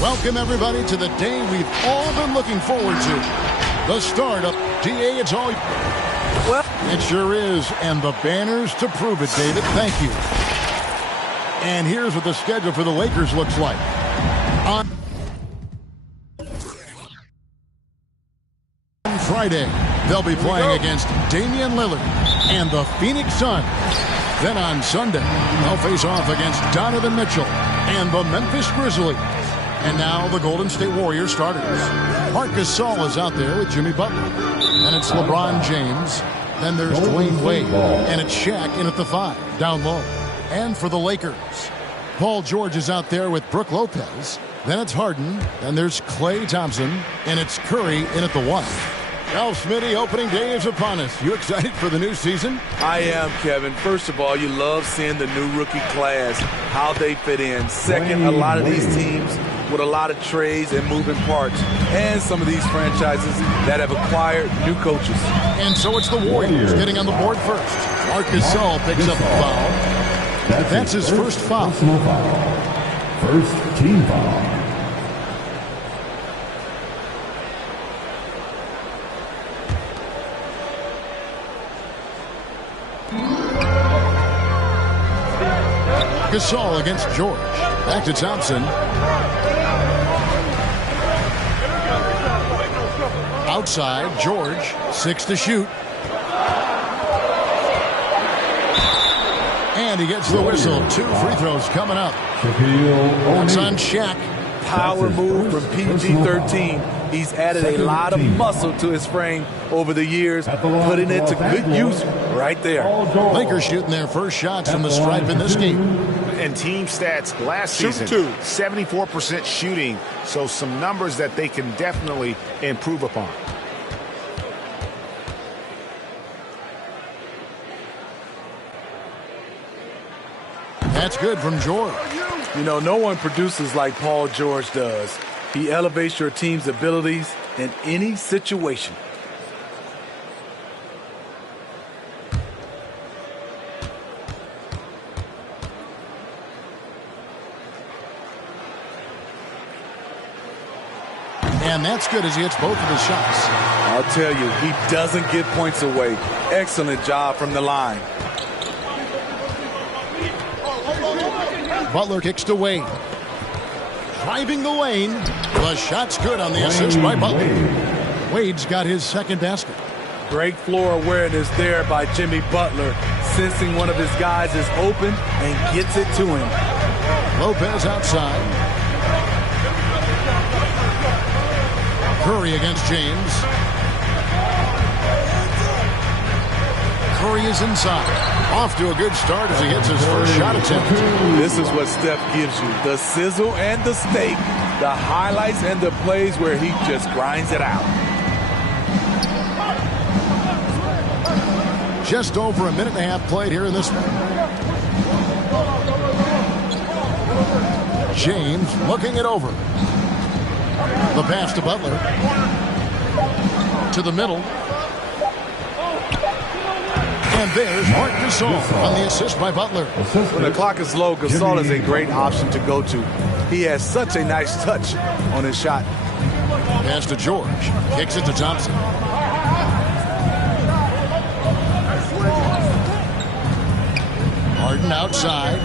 Welcome, everybody, to the day we've all been looking forward to. The start of DA, it's all... Well, it sure is, and the banners to prove it, David. Thank you. And here's what the schedule for the Lakers looks like. On Friday, they'll be playing against Damian Lillard and the Phoenix Suns. Then on Sunday, they'll face off against Donovan Mitchell and the Memphis Grizzlies. And now the Golden State Warriors starters. Marc Gasol is out there with Jimmy Butler. And it's LeBron James. Then there's Dwayne Wade. And it's Shaq in at the 5, down low. And for the Lakers, Paul George is out there with Brook Lopez. Then it's Harden. Then there's Klay Thompson. And it's Curry in at the 1. Well, Smitty, opening day is upon us. You excited for the new season? I am, Kevin. First of all, you love seeing the new rookie class, how they fit in. Second, a lot of these teams with a lot of trades and moving parts. And some of these franchises that have acquired new coaches. And so it's the Warriors getting on the board first. Marc Gasol picks up a foul. That's his first foul. First team foul. Gasol against George. Back to Thompson. Outside, George. 6 to shoot. And he gets the whistle. 2 free throws coming up. It's on Shaq. Power move from PG-13. He's added a lot of muscle to his frame over the years, putting it to good use right there. Lakers shooting their first shots from the stripe in this game. And team stats last season, 74% shooting, so some numbers that they can definitely improve upon. That's good from George. You know, no one produces like Paul George does. He elevates your team's abilities in any situation. And that's good as he hits both of his shots. I'll tell you, he doesn't give points away. Excellent job from the line. Butler kicks to Wade. Driving the lane. The shot's good on the assist by Butler. Wade's got his second basket. Great floor awareness there by Jimmy Butler, sensing one of his guys is open and gets it to him. Lopez outside. Curry against James. Curry is inside. Off to a good start as he hits his first shot attempt. This is what Steph gives you. The sizzle and the steak. The highlights and the plays where he just grinds it out. Just over a minute and a half played here in this one. James looking it over. The pass to Butler. To the middle. And there's Marc Gasol on the assist by Butler. When the clock is low, Gasol is a great option to go to. He has such a nice touch on his shot. Pass to George. Kicks it to Thompson. Harden outside.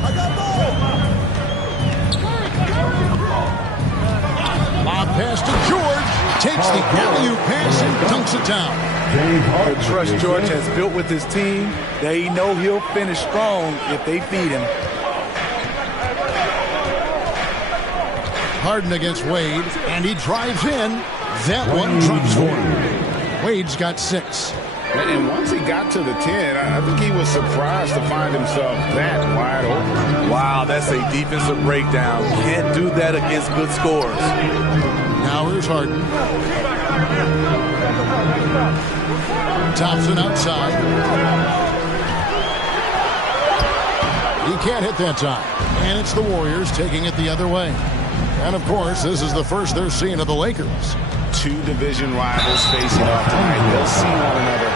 Lob pass to George. Takes the alley-oop pass and dunks it down. The trust George has built with his team, they know he'll finish strong if they feed him. Harden against Wade, and he drives in. That one drops for him. Wade's got 6. And once he got to the 10, I think he was surprised to find himself that wide open. Wow, that's a defensive breakdown. Can't do that against good scores. Now here's Harden. Thompson outside. He can't hit that time. And it's the Warriors taking it the other way. And, of course, this is the first they're seeing of the Lakers. 2 division rivals facing off tonight. They'll see one another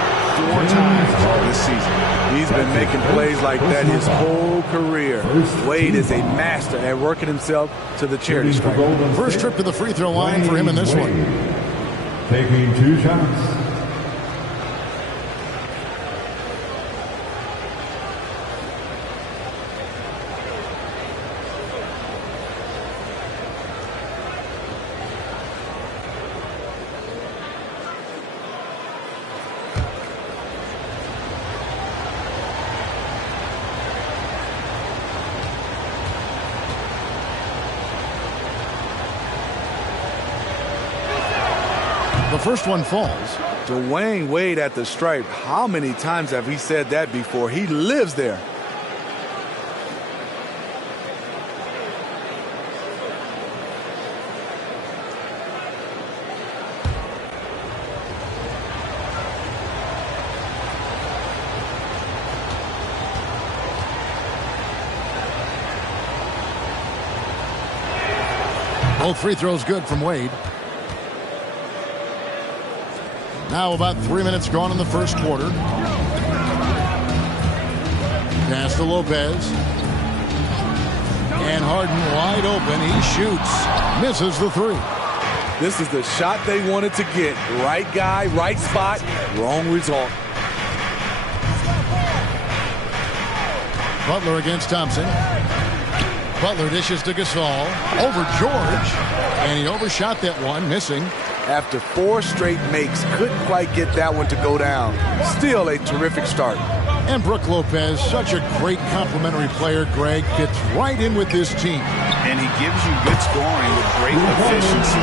4 times this season. He's been making plays like that his whole career. Wade is a master at working himself to the charity stripe. First trip to the free throw line for him in this one. Taking 2 shots. The first one falls. Dwayne Wade at the stripe. How many times have he said that before? He lives there. Both free throws good from Wade. Now about 3 minutes gone in the first quarter. Pass to Lopez. And Harden wide open. He shoots. Misses the 3. This is the shot they wanted to get. Right guy, right spot, wrong result. Butler against Thompson. Butler dishes to Gasol. Over George. And he overshot that one, missing. After 4 straight makes, couldn't quite get that one to go down. Still a terrific start. And Brook Lopez, such a great complimentary player, Greg, fits right in with this team. And he gives you good scoring with great efficiency,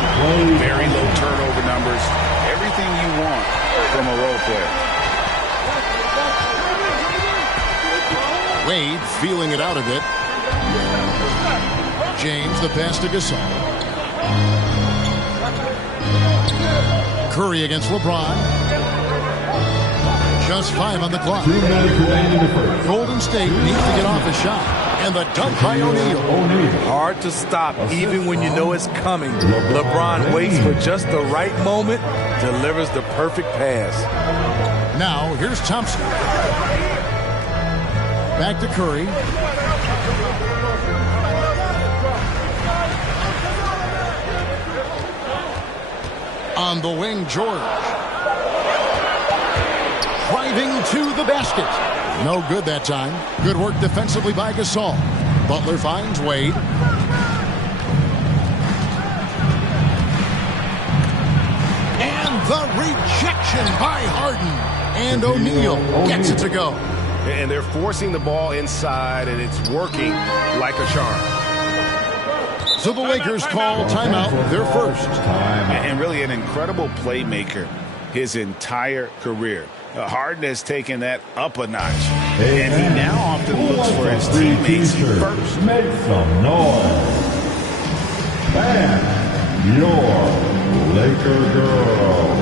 very low turnover numbers, everything you want from a role player. Wade feeling it out a bit. James, the pass to Gasol. Curry against LeBron. Just 5 on the clock. Golden State needs to get off a shot. And the dunk by O'Neal. Hard to stop even when you know it's coming. LeBron waits for just the right moment, delivers the perfect pass. Now here's Thompson. Back to Curry. On the wing, George. Driving to the basket. No good that time. Good work defensively by Gasol. Butler finds Wade. And the rejection by Harden. And O'Neal gets it to go. And they're forcing the ball inside, and it's working like a charm. So the Lakers call timeout, their first. And really an incredible playmaker his entire career. Harden has taken that up a notch. And he now often looks for his teammates first. Make some noise. Bam, your Laker girl.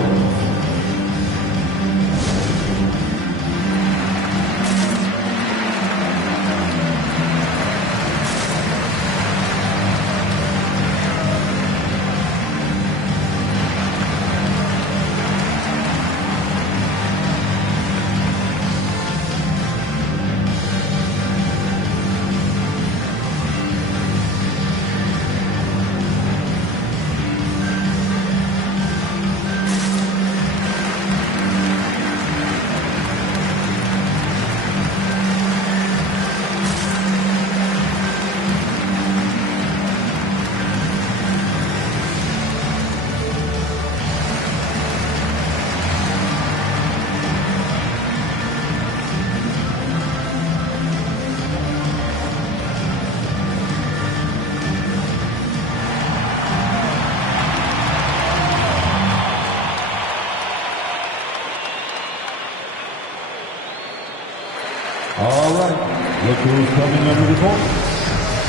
All right, look who's coming under the court.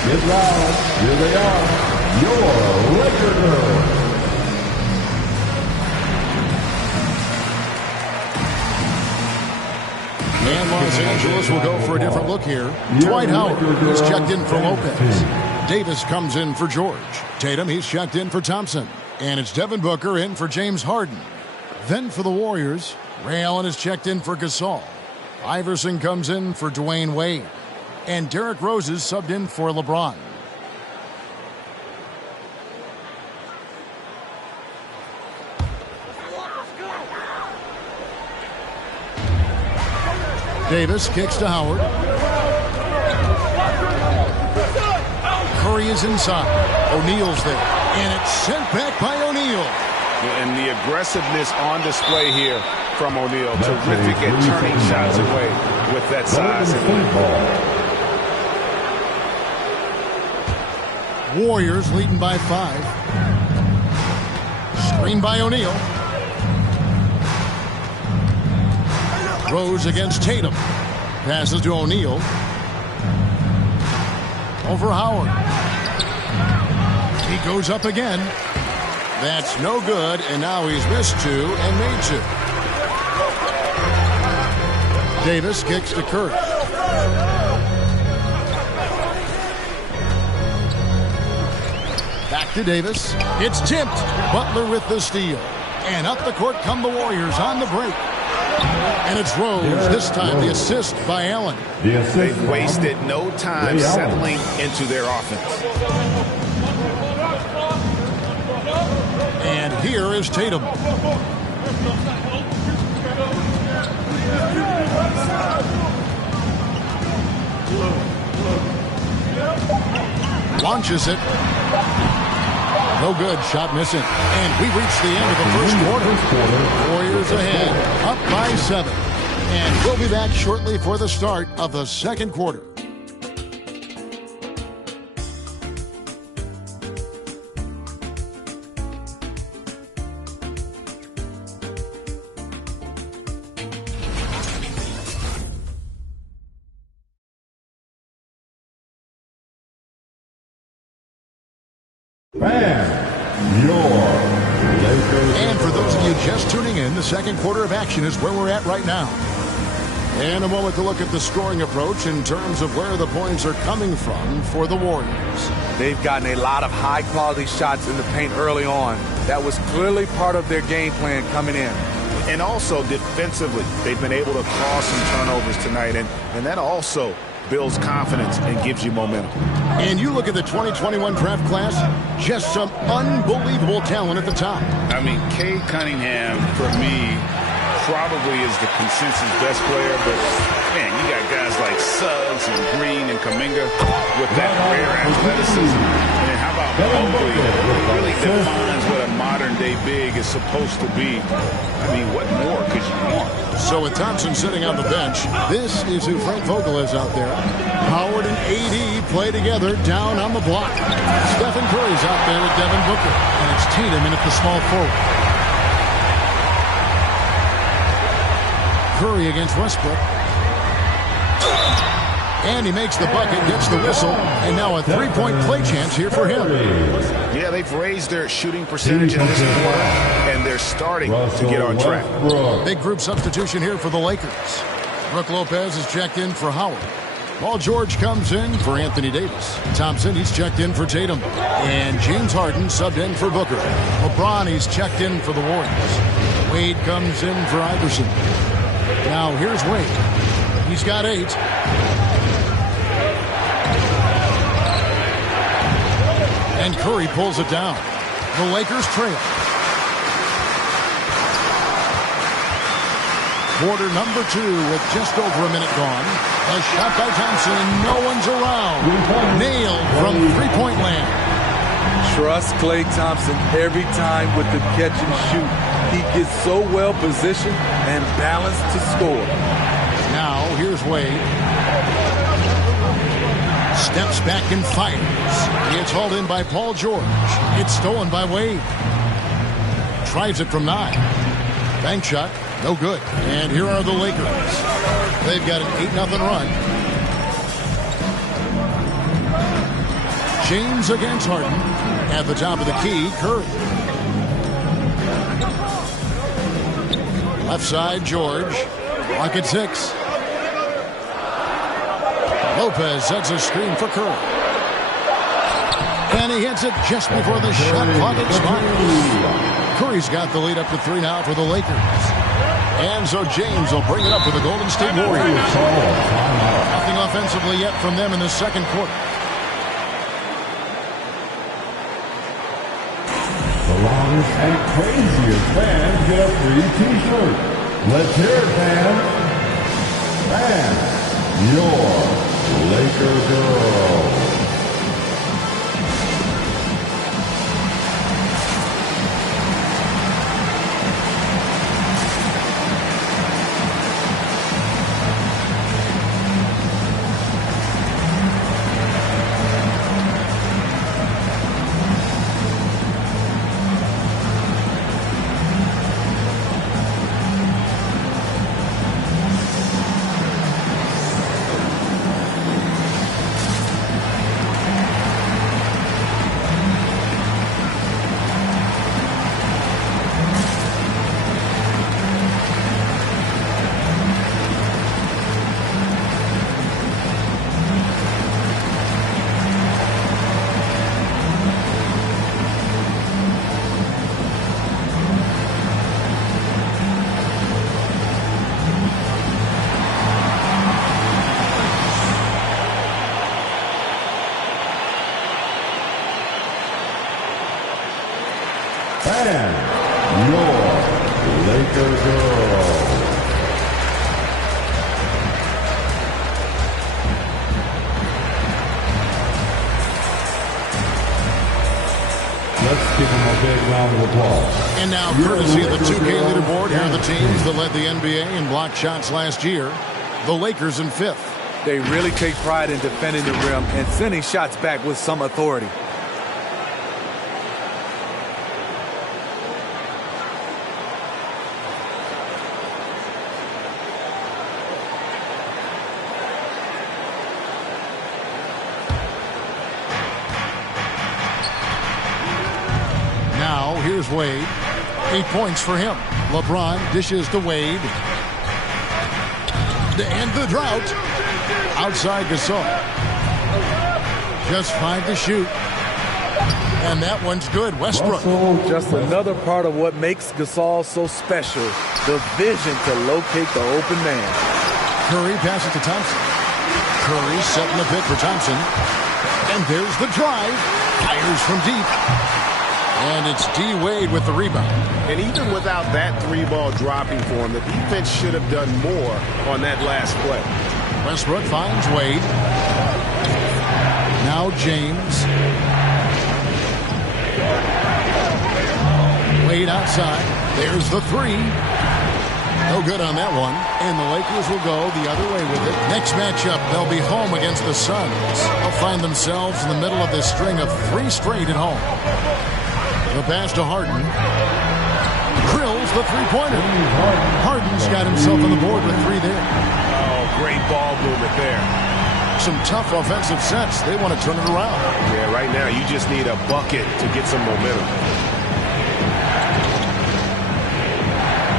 Get loud. Here they are, your Laker girls. And Los Angeles will go for a different look here. Dwight Howard is checked in for Lopez. Davis comes in for George. Tatum, he's checked in for Thompson. And it's Devin Booker in for James Harden. Then for the Warriors, Ray Allen is checked in for Gasol. Iverson comes in for Dwayne Wade. And Derrick Rose is subbed in for LeBron. Davis kicks to Howard. Curry is inside. O'Neal's there. And it's sent back by O'Neal. And the aggressiveness on display here from O'Neal. Terrific at turning shots away with that size and length. Warriors leading by 5. Screen by O'Neal. Rose against Tatum. Passes to O'Neal. Over Howard. He goes up again. That's no good, and now he's missed 2 and made 2. Davis kicks to Curry. Back to Davis. It's tipped. Butler with the steal. And up the court come the Warriors on the break. And it's Rose. This time the assist by Allen. They've wasted no time settling into their offense. And here is Tatum. Launches it. No good. Shot missing. And we reach the end of the first quarter. Warriors ahead. Up by 7. And we'll be back shortly for the start of the second quarter. And for those of you just tuning in, the second quarter of action is where we're at right now. And a moment to look at the scoring approach in terms of where the points are coming from for the Warriors. They've gotten a lot of high-quality shots in the paint early on. That was clearly part of their game plan coming in. And also defensively, they've been able to cause some turnovers tonight, and that also builds confidence and gives you momentum. And you look at the 2021 draft class, just some unbelievable talent at the top. I mean, Cade Cunningham, for me, probably is the consensus best player, but man, you got guys like Suggs and Green and Kuminga with that rare athleticism. And then how about Mobley? Really defines what a modern-day big is supposed to be. I mean, what more could you want? So with Thompson sitting on the bench, this is who Frank Vogel is out there. Howard and AD play together down on the block. Stephen Curry's out there with Devin Booker, and it's Tatum in at the small forward. Curry against Westbrook. And he makes the bucket, gets the whistle, and now a three-point play chance here for him. Yeah, they've raised their shooting percentage in this quarter, and they're starting to get on track. Big group substitution here for the Lakers. Brook Lopez is checked in for Howard. Paul George comes in for Anthony Davis. Thompson, he's checked in for Tatum. And James Harden subbed in for Booker. LeBron, he's checked in for the Warriors. Wade comes in for Iverson. Now here's Wade. He's got 8. And Curry pulls it down. The Lakers trail. Quarter number 2 with just over a minute gone. A shot by Thompson. No one's around. Nailed from three-point land. Trust Klay Thompson every time with the catch and shoot. He gets so well positioned and balanced to score. Now here's Wade. Steps back and fires. It's hauled in by Paul George. It's stolen by Wade. Tries it from 9. Bank shot. No good. And here are the Lakers. They've got an 8-0 run. James against Harden. At the top of the key, Curry. Left side, George. Clock at 6. Lopez sets a screen for Curry. And he hits it just before the shot clock expires. Curry's got the lead up to 3 now for the Lakers. And so James will bring it up to the Golden State Warriors. Nothing offensively yet from them in the second quarter. The longest and craziest fans get a free T-shirt. Let's hear it, fans. And your Laker girl. And your Laker girl. Let's give them a big round of applause. And now, courtesy of the 2K leaderboard, here are the teams that led the NBA in block shots last year. The Lakers in 5th. They really take pride in defending the rim and sending shots back with some authority. Now, here's Wade. 8 points for him. LeBron dishes to Wade. To end the drought. Outside Gasol. Just 5 to shoot. And that one's good. Westbrook. Just another part of what makes Gasol so special. The vision to locate the open man. Curry passes to Thompson. Curry setting the pick for Thompson. And there's the drive. Fires from deep. And it's D. Wade with the rebound. And even without that 3-ball dropping for him, the defense should have done more on that last play. Westbrook finds Wade. Now James. Wade outside. There's the 3. No good on that one. And the Lakers will go the other way with it. Next matchup, they'll be home against the Suns. They'll find themselves in the middle of this string of 3 straight at home. The pass to Harden. Drills the 3-pointer. Harden's got himself on the board with 3 there. Oh, great ball movement there. Some tough offensive sets. They want to turn it around. Yeah, right now you just need a bucket to get some momentum.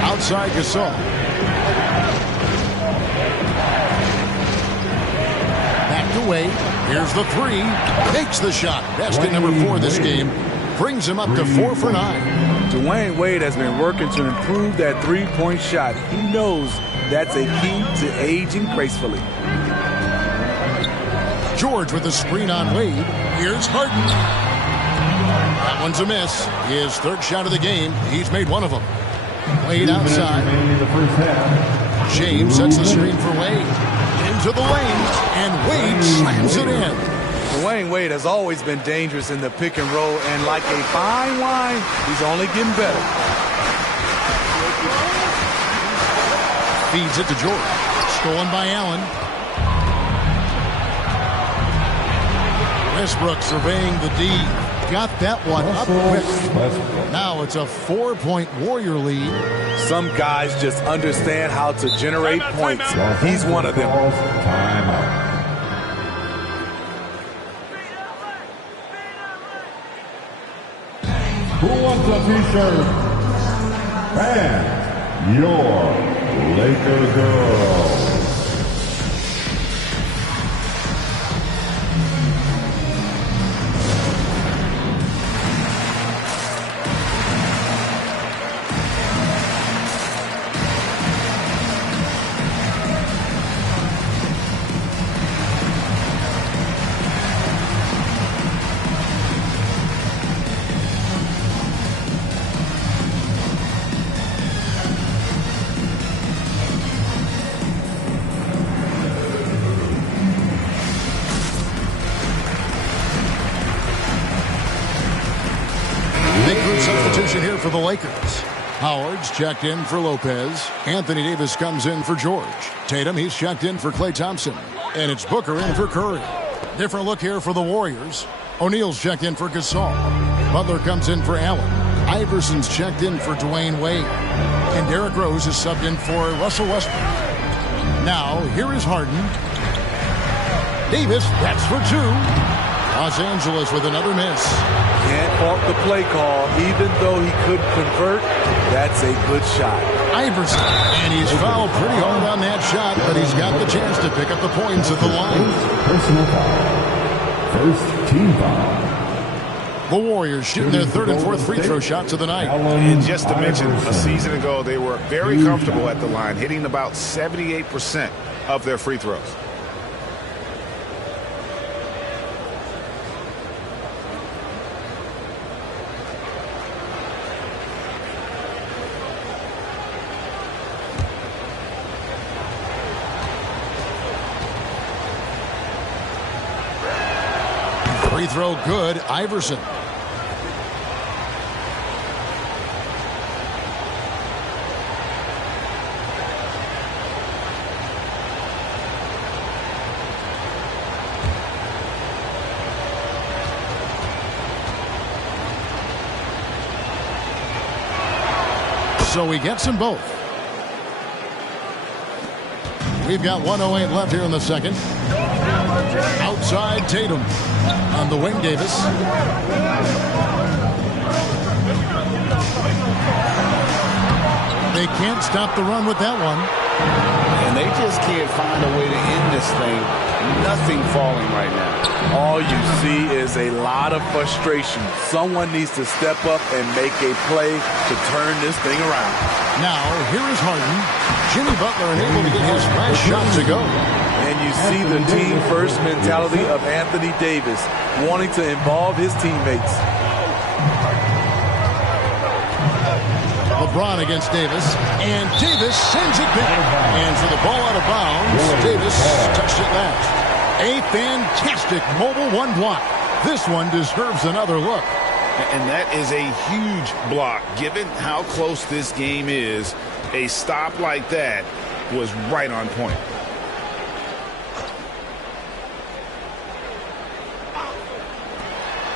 Outside Gasol. Back to Wade. Here's the 3. Takes the shot. Basket number 4 this game. Brings him up to 4 for 9. Dwayne Wade has been working to improve that 3-point shot. He knows that's a key to aging gracefully. George with the screen on Wade. Here's Harden. That one's a miss. His 3rd shot of the game. He's made 1 of them. Wade outside. James sets the screen for Wade. Into the lane. And Wade slams it in. Dwayne Wade has always been dangerous in the pick and roll, and like a fine wine, he's only getting better. Feeds it to George. Stolen by Allen. Westbrook surveying the D. Got that one up quick. Now it's a 4-point Warrior lead. Some guys just understand how to generate points. He's one of them. Timeout. Who wants a T-shirt? And your Laker girl. Third substitution here for the Lakers. Howard's checked in for Lopez. Anthony Davis comes in for George. Tatum, he's checked in for Klay Thompson. And it's Booker in for Curry. Different look here for the Warriors. O'Neal's checked in for Gasol. Butler comes in for Allen. Iverson's checked in for Dwayne Wade. And Derrick Rose is subbed in for Russell Westbrook. Now, here is Harden. Davis, that's for two. Los Angeles with another miss. Can't fault the play call. Even though he couldn't convert, that's a good shot. Iverson, and he's fouled pretty hard on that shot, but he's got the chance to pick up the points at the line. Personal foul. First team foul. The Warriors shooting their third and fourth free throw shots of the night. And just to mention, a season ago, they were very comfortable at the line, hitting about 78% of their free throws. Free throw good, Iverson. So he gets them both. We've got 1:08 left here in the second. Outside Tatum. On the wing, Davis. They can't stop the run with that one. And they just can't find a way to end this thing. Nothing falling right now. All you see is a lot of frustration. Someone needs to step up and make a play to turn this thing around. Now, here is Harden. Jimmy Butler unable to get his last shot to go. And you see the team-first mentality of Anthony Davis, wanting to involve his teammates. LeBron against Davis, and Davis sends it back. And for the ball out of bounds, Davis touched it last. A fantastic mobile one block. This one deserves another look. And that is a huge block. Given how close this game is, a stop like that was right on point.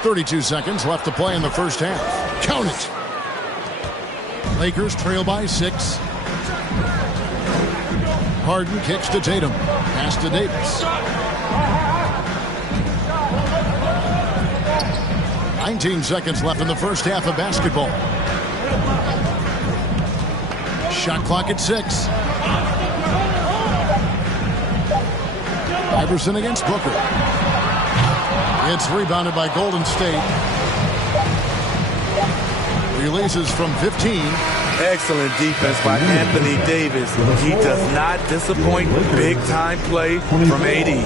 .32 seconds left to play in the first half. Count it. Lakers trail by 6. Harden kicks to Tatum. Pass to Davis. 19 seconds left in the first half of basketball. Shot clock at 6. Iverson against Booker. It's rebounded by Golden State. Releases from 15. Excellent defense by Anthony Davis. He does not disappoint. Big-time play from AD.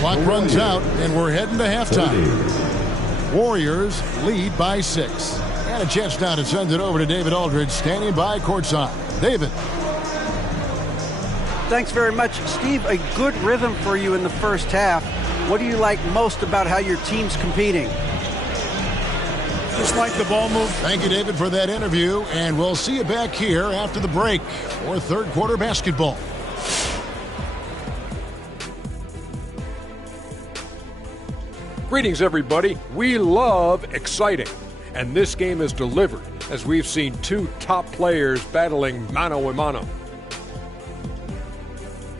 Clock runs out, and we're heading to halftime. Warriors lead by 6. And a chance now to send it over to David Aldridge, standing by courtside. David. Thanks very much, Steve. A good rhythm for you in the first half. What do you like most about how your team's competing? Just like the ball move. Thank you, David, for that interview. And we'll see you back here after the break for third quarter basketball. Greetings, everybody. We love exciting. And this game is delivered as we've seen two top players battling mano a mano.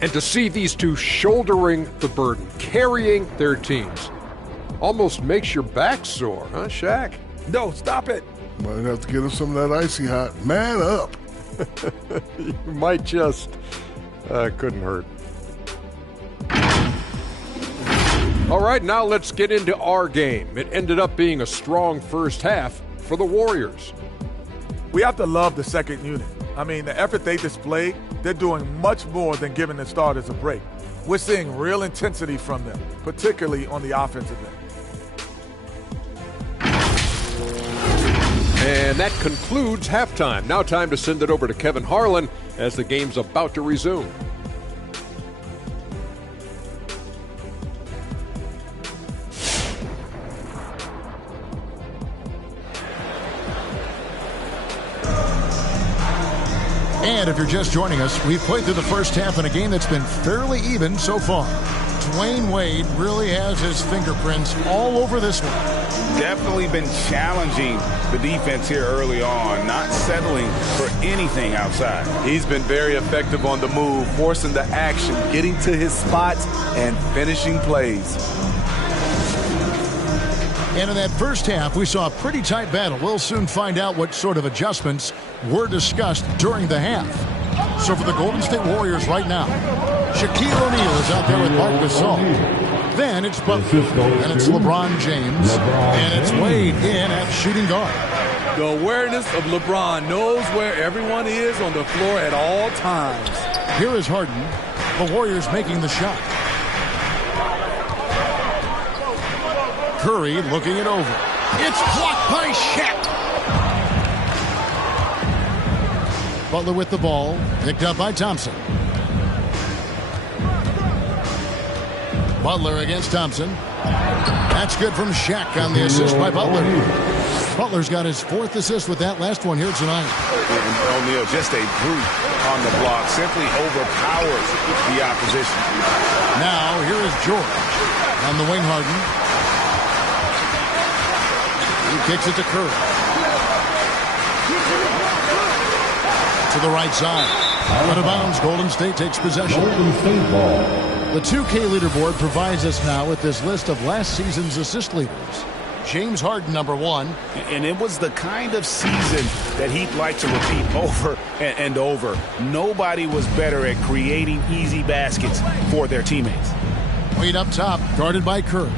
And to see these two shouldering the burden, carrying their teams, almost makes your back sore, huh, Shaq? No, stop it. Might have to get him some of that icy hot. Man up. You might just. Couldn't hurt. All right, now let's get into our game. It ended up being a strong first half for the Warriors. We have to love the second unit. I mean, the effort they displayed, they're doing much more than giving the starters a break. We're seeing real intensity from them, particularly on the offensive end. And that concludes halftime. Now time to send it over to Kevin Harlan as the game's about to resume. And if you're just joining us, we've played through the first half in a game that's been fairly even so far. Dwayne Wade really has his fingerprints all over this one. Definitely been challenging the defense here early on, not settling for anything outside. He's been very effective on the move, forcing the action, getting to his spots, and finishing plays. And in that first half, we saw a pretty tight battle. We'll soon find out what sort of adjustments were discussed during the half. So for the Golden State Warriors right now, Shaquille O'Neal is out there with Marc Gasol. Then it's Butler, and it's LeBron James, and it's Wade in at shooting guard. The awareness of LeBron knows where everyone is on the floor at all times. Here is Harden, the Warriors making the shot. Curry looking it over. It's blocked by Shaq. Butler with the ball, picked up by Thompson. Butler against Thompson. That's good from Shaq on the assist by Butler. Butler's got his 4th assist with that last one here tonight. And O'Neal, just a brute on the block, simply overpowers the opposition. Now here is George on the wing. Harden. He kicks it to Curry. To the right side. Out of bounds. Golden State takes possession. Golden State ball. The 2K leaderboard provides us now with this list of last season's assist leaders. James Harden, #1. And it was the kind of season that he'd like to repeat over and over. Nobody was better at creating easy baskets for their teammates. Wade up top, guarded by Curry.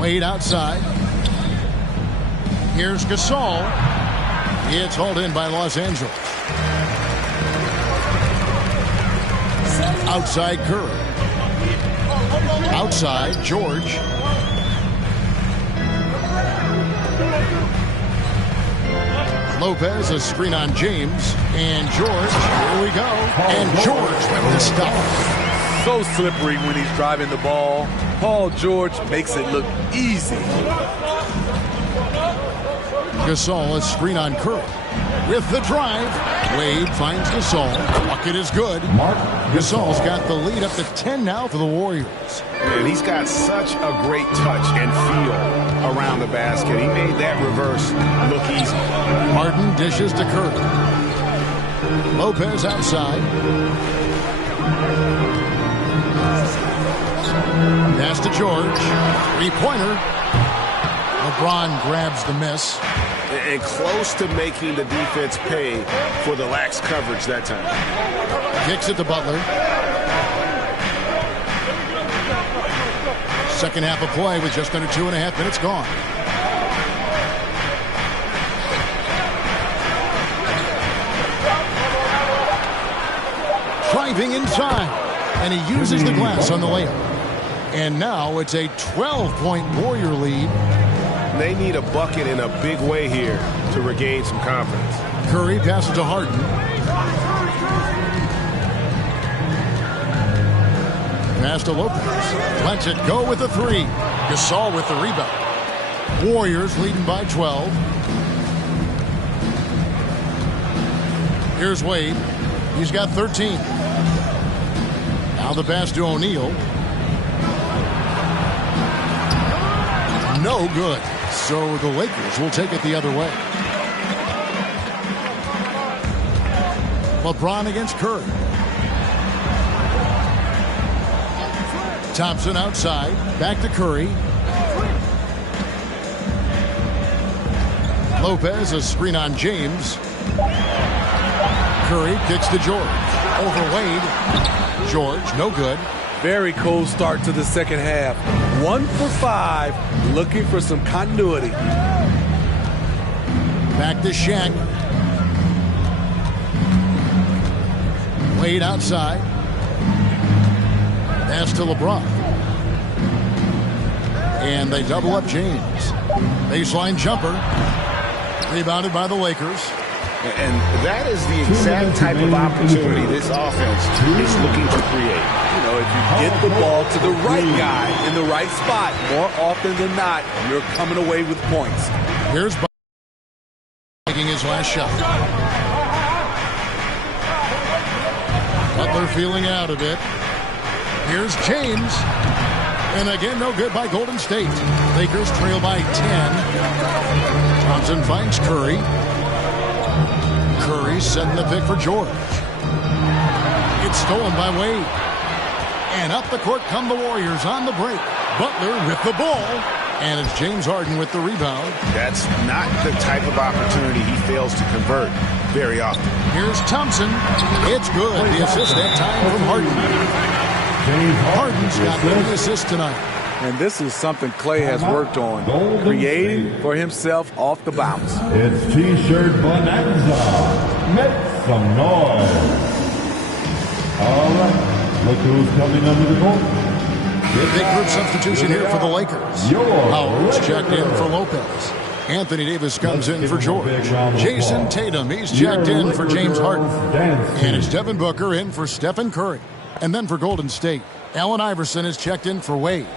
Wade outside. Here's Gasol. It's hauled in by Los Angeles. Outside Curry. Outside George. Lopez, a screen on James. And George, here we go. And George with the stop. So slippery when he's driving the ball. Paul George makes it look easy. Gasol, a screen on Curry. With the drive, Wade finds Gasol. Bucket is good. Gasol's got the lead up to 10 now for the Warriors. And he's got such a great touch and feel around the basket. He made that reverse look easy. Harden dishes to Curry. Lopez outside. Pass to George. 3-pointer. LeBron grabs the miss. And close to making the defense pay for the lax coverage that time. Kicks it to Butler. Second half of play with just under 2.5 minutes gone. Driving inside. And he uses the glass on the layup. And now it's a 12-point Warrior lead. They need a bucket in a big way here to regain some confidence. Curry passes to Harden. Pass to Lopez. Lets it go with the 3. Gasol with the rebound. Warriors leading by 12. Here's Wade. He's got 13. Now the pass to O'Neal. No good. So the Lakers will take it the other way. LeBron against Curry. Thompson outside. Back to Curry. Lopez, a screen on James. Curry kicks to George. Over Wade. George, no good. Very cold start to the second half. 1 for 5, looking for some continuity. Back to Shaq. Wade outside. Pass to LeBron. And they double up James. Baseline jumper. Rebounded by the Lakers. And that is the exact type of opportunity this offense is looking to create. You know, if you get the ball to the right guy in the right spot, more often than not, you're coming away with points. Here's Butler making his his last shot. Butler feeling out of it. Here's James. And again, no good by Golden State. Lakers trail by 10. Thompson finds Curry. Curry setting the pick for George. It's stolen by Wade. And up the court come the Warriors on the break. Butler with the ball. And it's James Harden with the rebound. That's not the type of opportunity he fails to convert very often. Here's Thompson. It's good. The assist that time from Harden. Harden's got the assist tonight. And this is something Clay has worked on, creating for himself off the bounce. It's T-shirt Bonanza. Make some noise. All right, look who's coming under the court. Big group substitution here for the Lakers. Howard's checked in for Lopez. Anthony Davis comes in for George. Jason Tatum, he's checked in for James Harden. And it's Devin Booker in for Stephen Curry. And then for Golden State, Allen Iverson is checked in for Wade.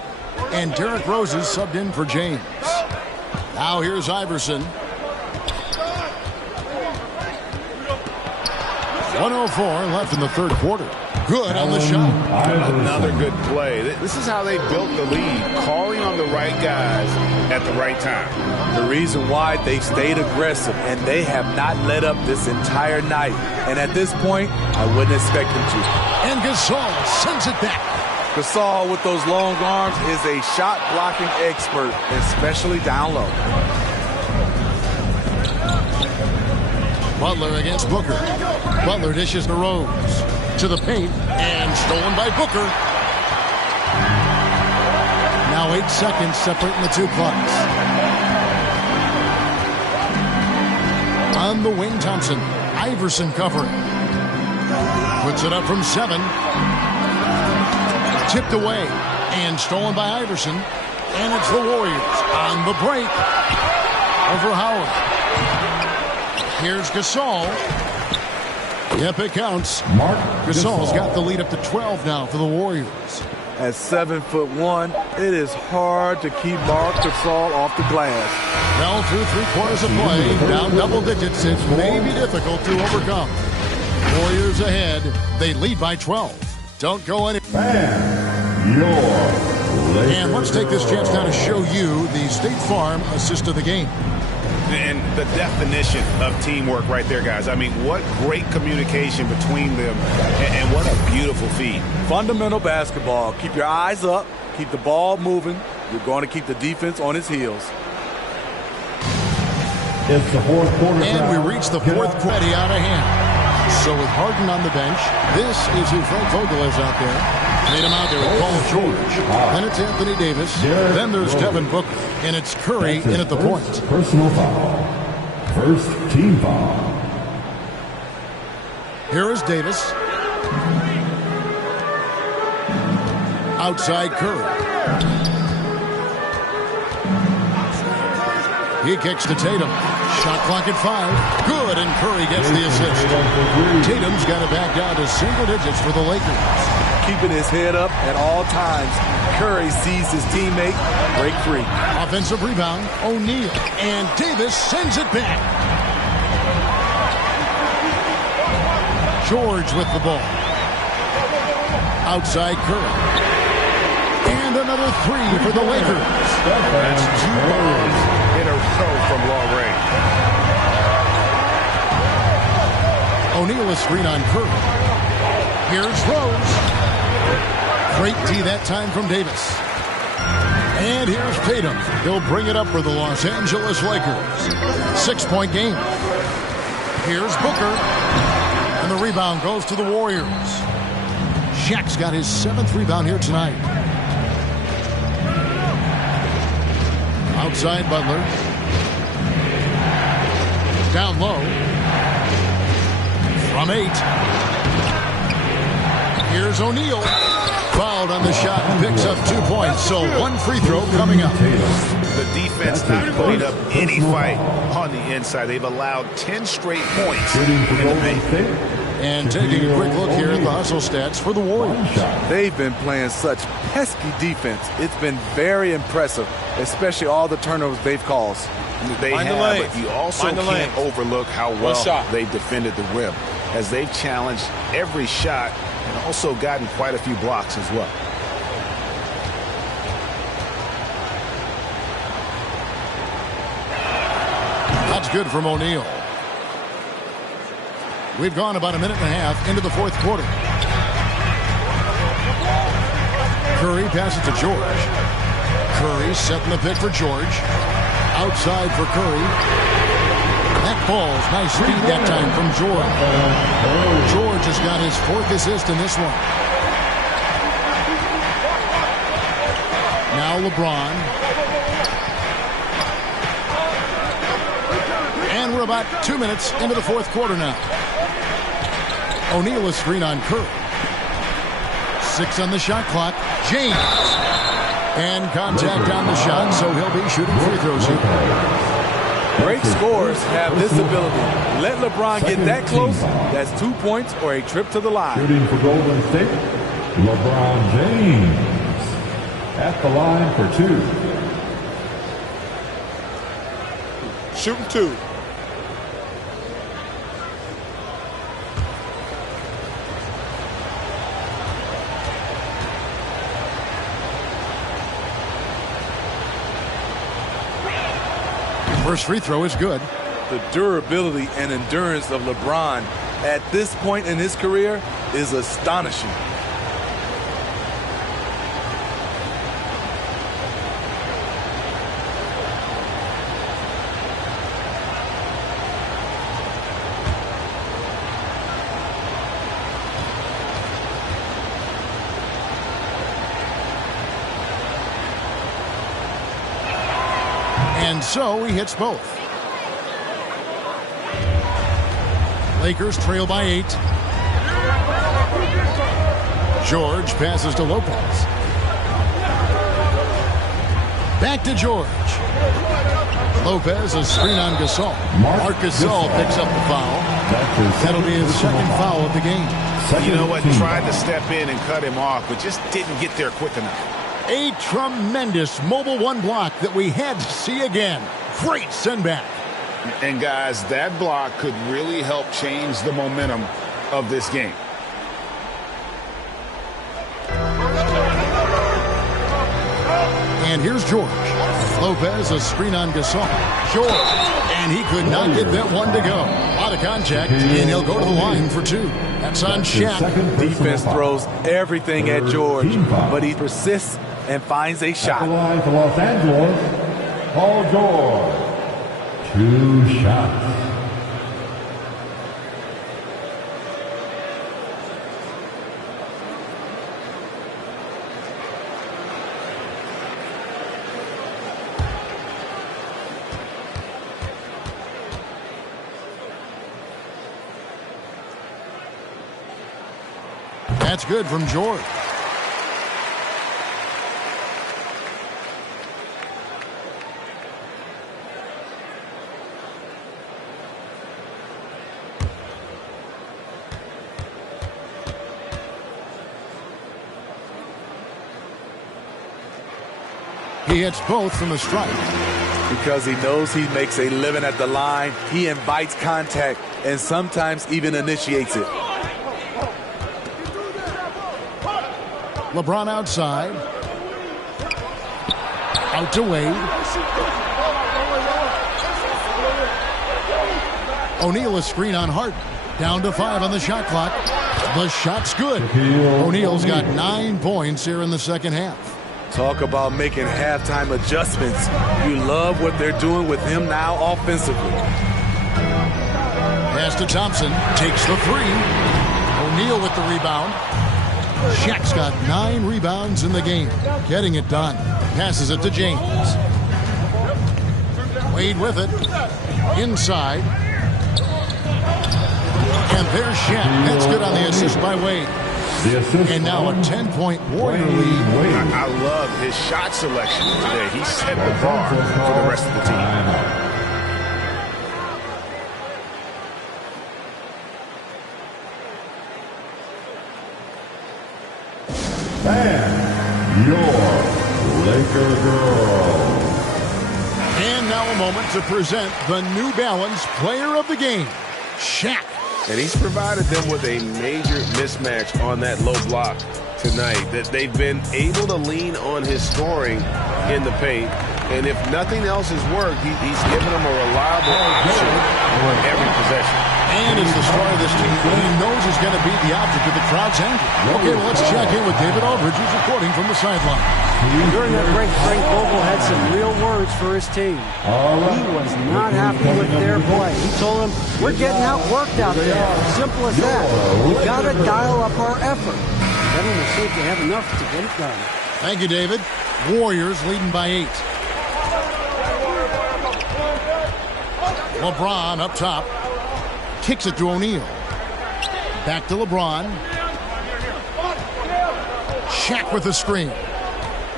And Derrick Rose is subbed in for James. Now here's Iverson. 1:04 left in the third quarter. Good on the shot. Another good play. This is how they built the lead, calling on the right guys at the right time. The reason why they stayed aggressive, and they have not let up this entire night. And at this point, I wouldn't expect them to. And Gasol sends it back. Gasol with those long arms is a shot blocking expert, especially down low. Butler against Booker. Butler dishes to Rose. To the paint, and stolen by Booker. Now 8 seconds separating the two clocks. On the wing, Thompson. Iverson covering. Puts it up from 7. Tipped away, and stolen by Iverson. And it's the Warriors on the break over Howard. Here's Gasol. Yep, it counts. Gasol's got the lead up to 12 now for the Warriors. At 7'1", it is hard to keep Marc Gasol off the glass. Well, through 3 quarters of play, down double digits, it may be difficult to overcome. Warriors ahead. They lead by 12. Don't go any. And let's take this chance now to show you the State Farm assist of the game. And the definition of teamwork right there, guys. I mean, what great communication between them, and what a beautiful feed. Fundamental basketball. Keep your eyes up. Keep the ball moving. You're going to keep the defense on its heels. It's the fourth quarter. And we reach the fourth quarter out of hand. So with Harden on the bench, this is who Frank Vogel is out there. Made him out there with Paul George. Then it's Anthony Davis. Then there's Devin Booker. And it's Curry in at the point. Personal foul. First team foul. Here is Davis. Outside Curry. He kicks to Tatum. Shot clock at 5. Good, and Curry gets the assist. Tatum's got it back down to single digits for the Lakers. Keeping his head up at all times. Curry sees his teammate break free. Offensive rebound, O'Neal. And Davis sends it back. George with the ball. Outside Curry. And another 3 for the Lakers. That's 2 balls in a row from long range. O'Neal is screen on Curry. Here's Rose. Great D that time from Davis. And here's Tatum. He'll bring it up for the Los Angeles Lakers. 6-point game. Here's Booker. And the rebound goes to the Warriors. Shaq's got his 7th rebound here tonight. Outside Butler. Down low. From 8. Here's O'Neal. Fouled on the shot and picks up 2 points. So 1 free throw coming up. The defense not putting up any fight on the inside. They've allowed 10 straight points in the paint. And taking a quick look here at the hustle stats for the Warriors. They've been playing such pesky defense. It's been very impressive, especially all the turnovers they've caused. They have, but you also can't overlook how well they defended the rim, as they've challenged every shot and also gotten quite a few blocks as well. That's good from O'Neal. We've gone about a minute and a half into the fourth quarter. Curry passes to George. Curry setting the pick for George. Outside for Curry. That ball's nice speed that time from George. George has got his fourth assist in this one. Now LeBron. And we're about 2 minutes into the fourth quarter now. O'Neal is screen on Curry. 6 on the shot clock. James. And contact on the shot, so he'll be shooting free throws here. Great scorers have this ability. Let LeBron get that close. That's 2 points or a trip to the line. Shooting for Golden State, LeBron James at the line for 2. Shooting 2. First free throw is good. The durability and endurance of LeBron at this point in his career is astonishing. And so he hits both. Lakers trail by 8. George passes to Lopez. Back to George. Lopez, a screen on Gasol. Marc Gasol picks up the foul. That'll be his second foul of the game. You know what? Tried to step in and cut him off, but just didn't get there quick enough. A tremendous mobile one block that we had to see again. Great send back. And guys, that block could really help change the momentum of this game. And here's George. Lopez, a screen on Gasol. George, and he could not get that one to go. Out of contact, and he'll go to the line for 2. That's on Shaq. Defense throws everything at George, but he persists and finds a shot. At the line for Los Angeles, Paul George. 2 shots. That's good from George. He hits both from the stripe. Because he knows he makes a living at the line, he invites contact and sometimes even initiates it. LeBron outside. Out to Wade. O'Neal a screen on Harden. Down to 5 on the shot clock. The shot's good. O'Neal's got 9 points here in the second half. Talk about making halftime adjustments. You love what they're doing with him now offensively. Pass to Thompson. Takes the 3. O'Neal with the rebound. Shaq's got 9 rebounds in the game. Getting it done. Passes it to James. Wade with it. Inside. And there's Shaq. That's good on the assist by Wade. And now a 10-point Warrior lead. I love his shot selection today. He set the bar for the rest of the team. And now a moment to present the New Balance Player of the Game, Shaq. And he's provided them with a major mismatch on that low block tonight. That they've been able to lean on his scoring in the paint. And if nothing else has worked, he's given them a reliable option on every possession. And as the star of this team, he knows he's going to be the object of the crowd's anger. Okay, well, let's check in with David Aldridge, who's reporting from the sideline. During that break, Frank Vogel had some real words for his team. He was not happy with their play. He told them, we're getting outworked out there. Simple as that. We've got to dial up our effort. Gentlemen seem to have enough to get it done. Thank you, David. Warriors leading by 8. LeBron up top. Kicks it to O'Neal. Back to LeBron. Shaq with the screen.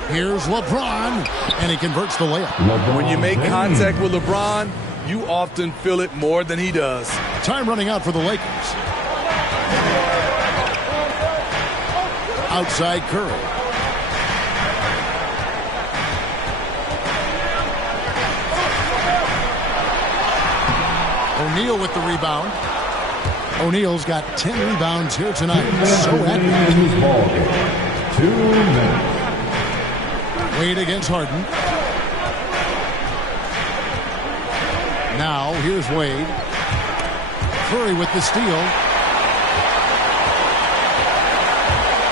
Here's LeBron, and he converts the layup. When you make contact with LeBron, you often feel it more than he does. Time running out for the Lakers. Outside Curry. O'Neal with the rebound. O'Neal's got 10 rebounds here tonight. So accurate. Ball game. 2 minutes. Wade against Harden. Now, here's Wade. Curry with the steal.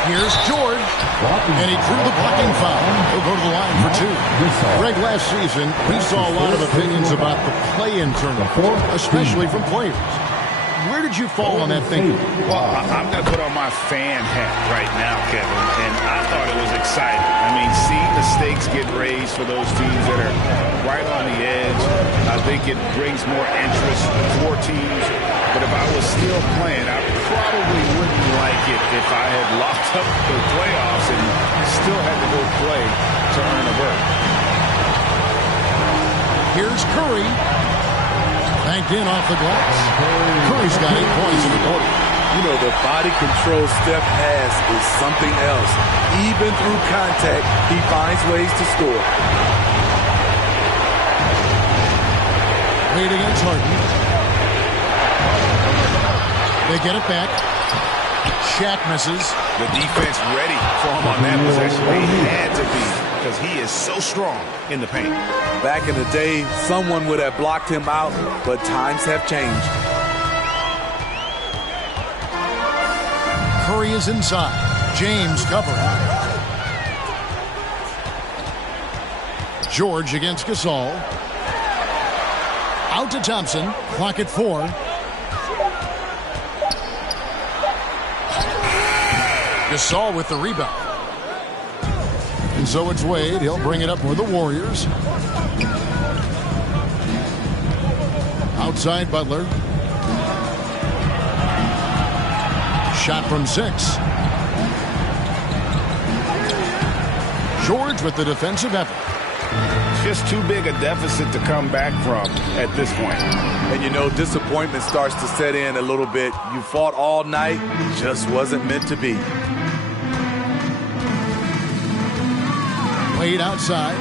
Here's George. And he drew the blocking foul. He'll go to the line for 2. Greg, last season, we saw a lot of opinions about the play-in tournament, especially from players. Where did you fall on that thinking? Well, I'm going to put on my fan hat right now, Kevin, and I thought it was exciting. I mean, seeing the stakes get raised for those teams that are right on the edge, I think it brings more interest for teams. But if I was still playing, I probably wouldn't like it if I had locked up the playoffs and still had to go play to earn a berth. Here's Curry. Banked in off the glass. Curry's got 8 points in the quarter. You know, the body control Steph has is something else. Even through contact, he finds ways to score. Wade against Harden. They get it back. Shaq misses. The defense ready for him on that possession. They had to be, because he is so strong in the paint. Back in the day, someone would have blocked him out, but times have changed. Curry is inside. James covering. George against Gasol. Out to Thompson. Clock at 4. Gasol with the rebound. And so it's Wade. He'll bring it up for the Warriors. Outside Butler. Shot from 6. George with the defensive effort. Just too big a deficit to come back from at this point. And you know, disappointment starts to set in a little bit. You fought all night, it just wasn't meant to be. Wade outside.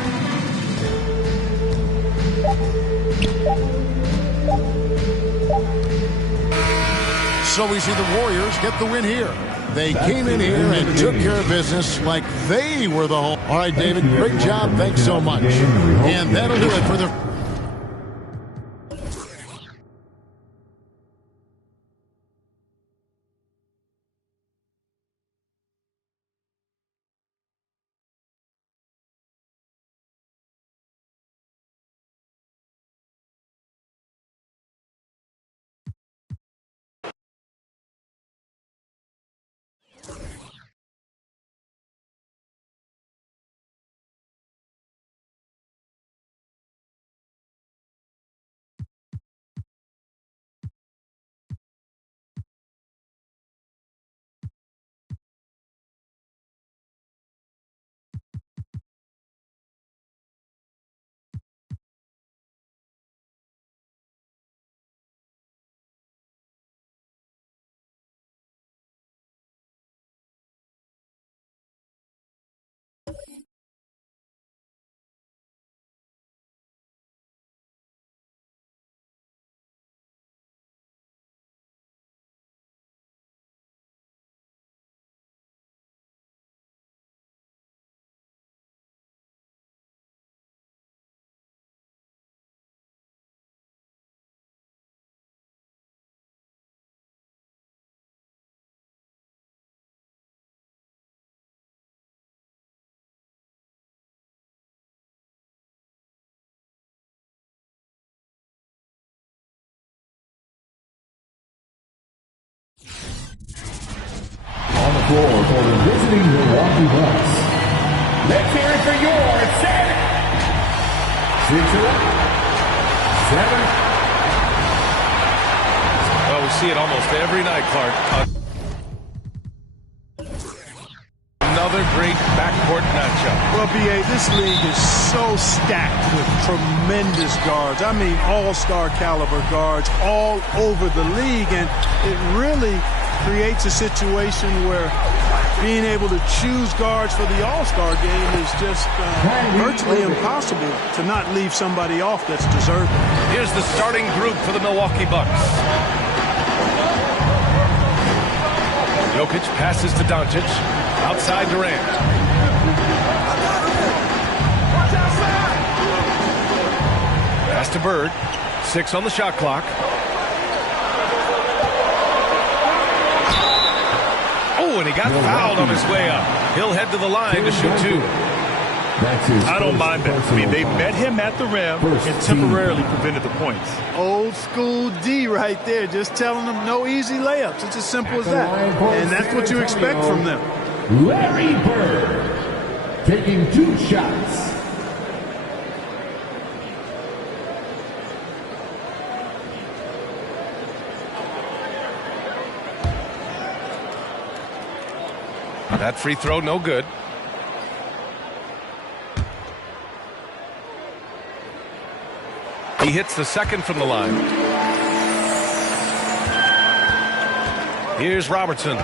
So we see the Warriors get the win here. They came in here and took care of business like they were the home. All right, David, great job. Thanks so much. And that'll do it for the score for the visiting Milwaukee Bucks. Let's hear it for your set. 6 7. Well, we see it almost every night, Clark. Another great backcourt matchup. Well, B.A., this league is so stacked with tremendous guards. I mean, all-star caliber guards all over the league, and it really creates a situation where being able to choose guards for the all-star game is just virtually impossible to not leave somebody off that's deserving. Here's the starting group for the Milwaukee Bucks. Jokic passes to Doncic. Outside Durant. Pass to Bird. 6 on the shot clock. Oh, and he got fouled on his way up. He'll head to the line to shoot 2. I don't mind that. I mean, they met him at the rim and temporarily prevented the points. Old school D right there, just telling them no easy layups. It's as simple as that. And that's what you expect from them. Larry Bird taking 2 shots. That free throw, no good. He hits the second from the line. Here's Robertson.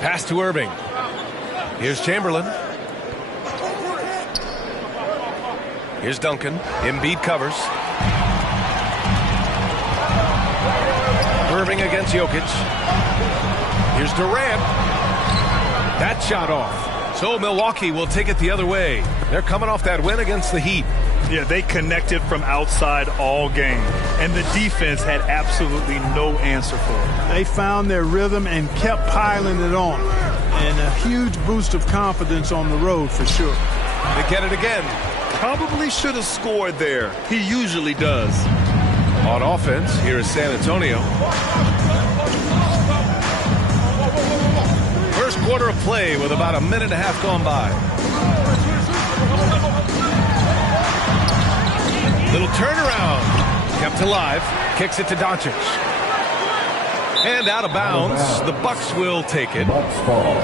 Pass to Irving. Here's Chamberlain. Here's Duncan. Embiid covers. Irving against Jokic. Here's Durant. That shot off. So Milwaukee will take it the other way. They're coming off that win against the Heat. Yeah, they connected from outside all game, and the defense had absolutely no answer for it. They found their rhythm and kept piling it on, and a huge boost of confidence on the road for sure. They get it again. Probably should have scored there. He usually does. On offense, here is San Antonio. First quarter of play with about a minute and a half gone by. Little turnaround. Kept alive. Kicks it to Doncic. And out of bounds. The Bucks will take it. Bucks ball.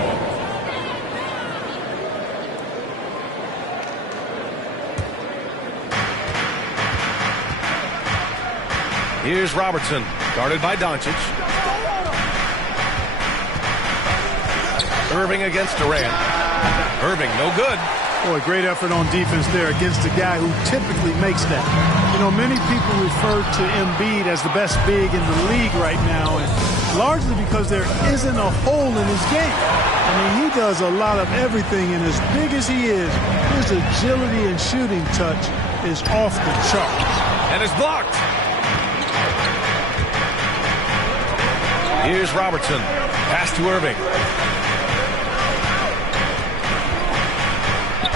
Here's Robertson. Guarded by Doncic. Irving against Durant. Irving, no good. Boy, great effort on defense there against a guy who typically makes that. You know, many people refer to Embiid as the best big in the league right now, and largely because there isn't a hole in his game. I mean, he does a lot of everything, and as big as he is, his agility and shooting touch is off the charts. And it's blocked. Here's Robertson. Pass to Irving.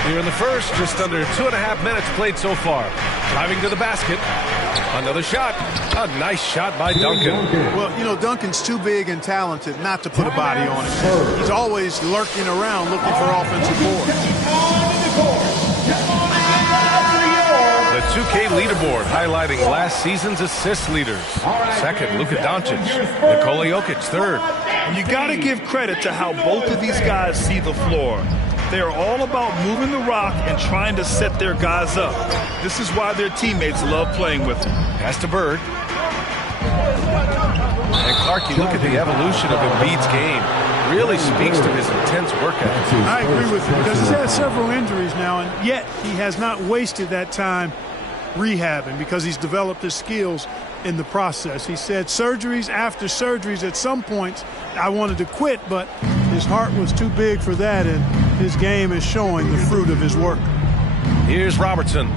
Here in the first, just under 2.5 minutes played so far. Driving to the basket. Another shot. A nice shot by Duncan. Well, you know, Duncan's too big and talented not to put a body on it. He's always lurking around looking for offensive boards. The 2K leaderboard highlighting last season's assist leaders. Second, Luka Doncic. Nikola Jokic, third. You got to give credit to how both of these guys see the floor. They are all about moving the rock and trying to set their guys up. This is why their teammates love playing with them. Pass to Bird. And Clark, you look at the evolution of Embiid's game. Really speaks to his intense work ethic. I agree with you because he's had several injuries now, and yet he has not wasted that time rehabbing because he's developed his skills in the process. He said surgeries after surgeries at some points I wanted to quit, but his heart was too big for that, and his game is showing the fruit of his work. Here's Robertson.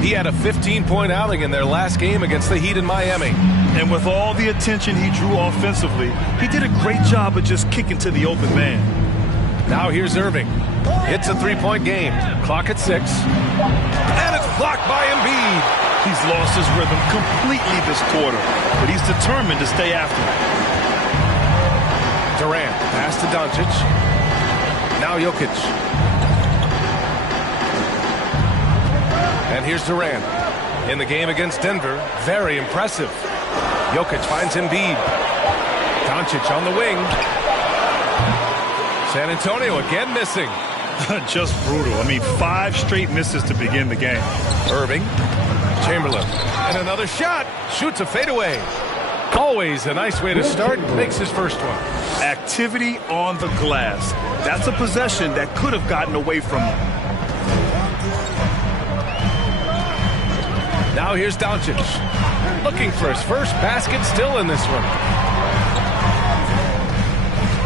He had a 15-point outing in their last game against the Heat in Miami. And with all the attention he drew offensively, he did a great job of just kicking to the open man. Now here's Irving. It's a 3-point game. Clock at 6. And it's blocked by Embiid. He's lost his rhythm completely this quarter, but he's determined to stay after it. Durant, pass to Doncic. Now Jokic. And here's Durant. In the game against Denver, very impressive. Jokic finds Embiid. Doncic on the wing. San Antonio again missing. Just brutal. I mean, 5 straight misses to begin the game. Irving. Chamberlain. And another shot. Shoots a fadeaway. Always a nice way to start. Makes his first one. Activity on the glass. That's a possession that could have gotten away from him. Now here's Doncic. Looking for his first basket, still in this one.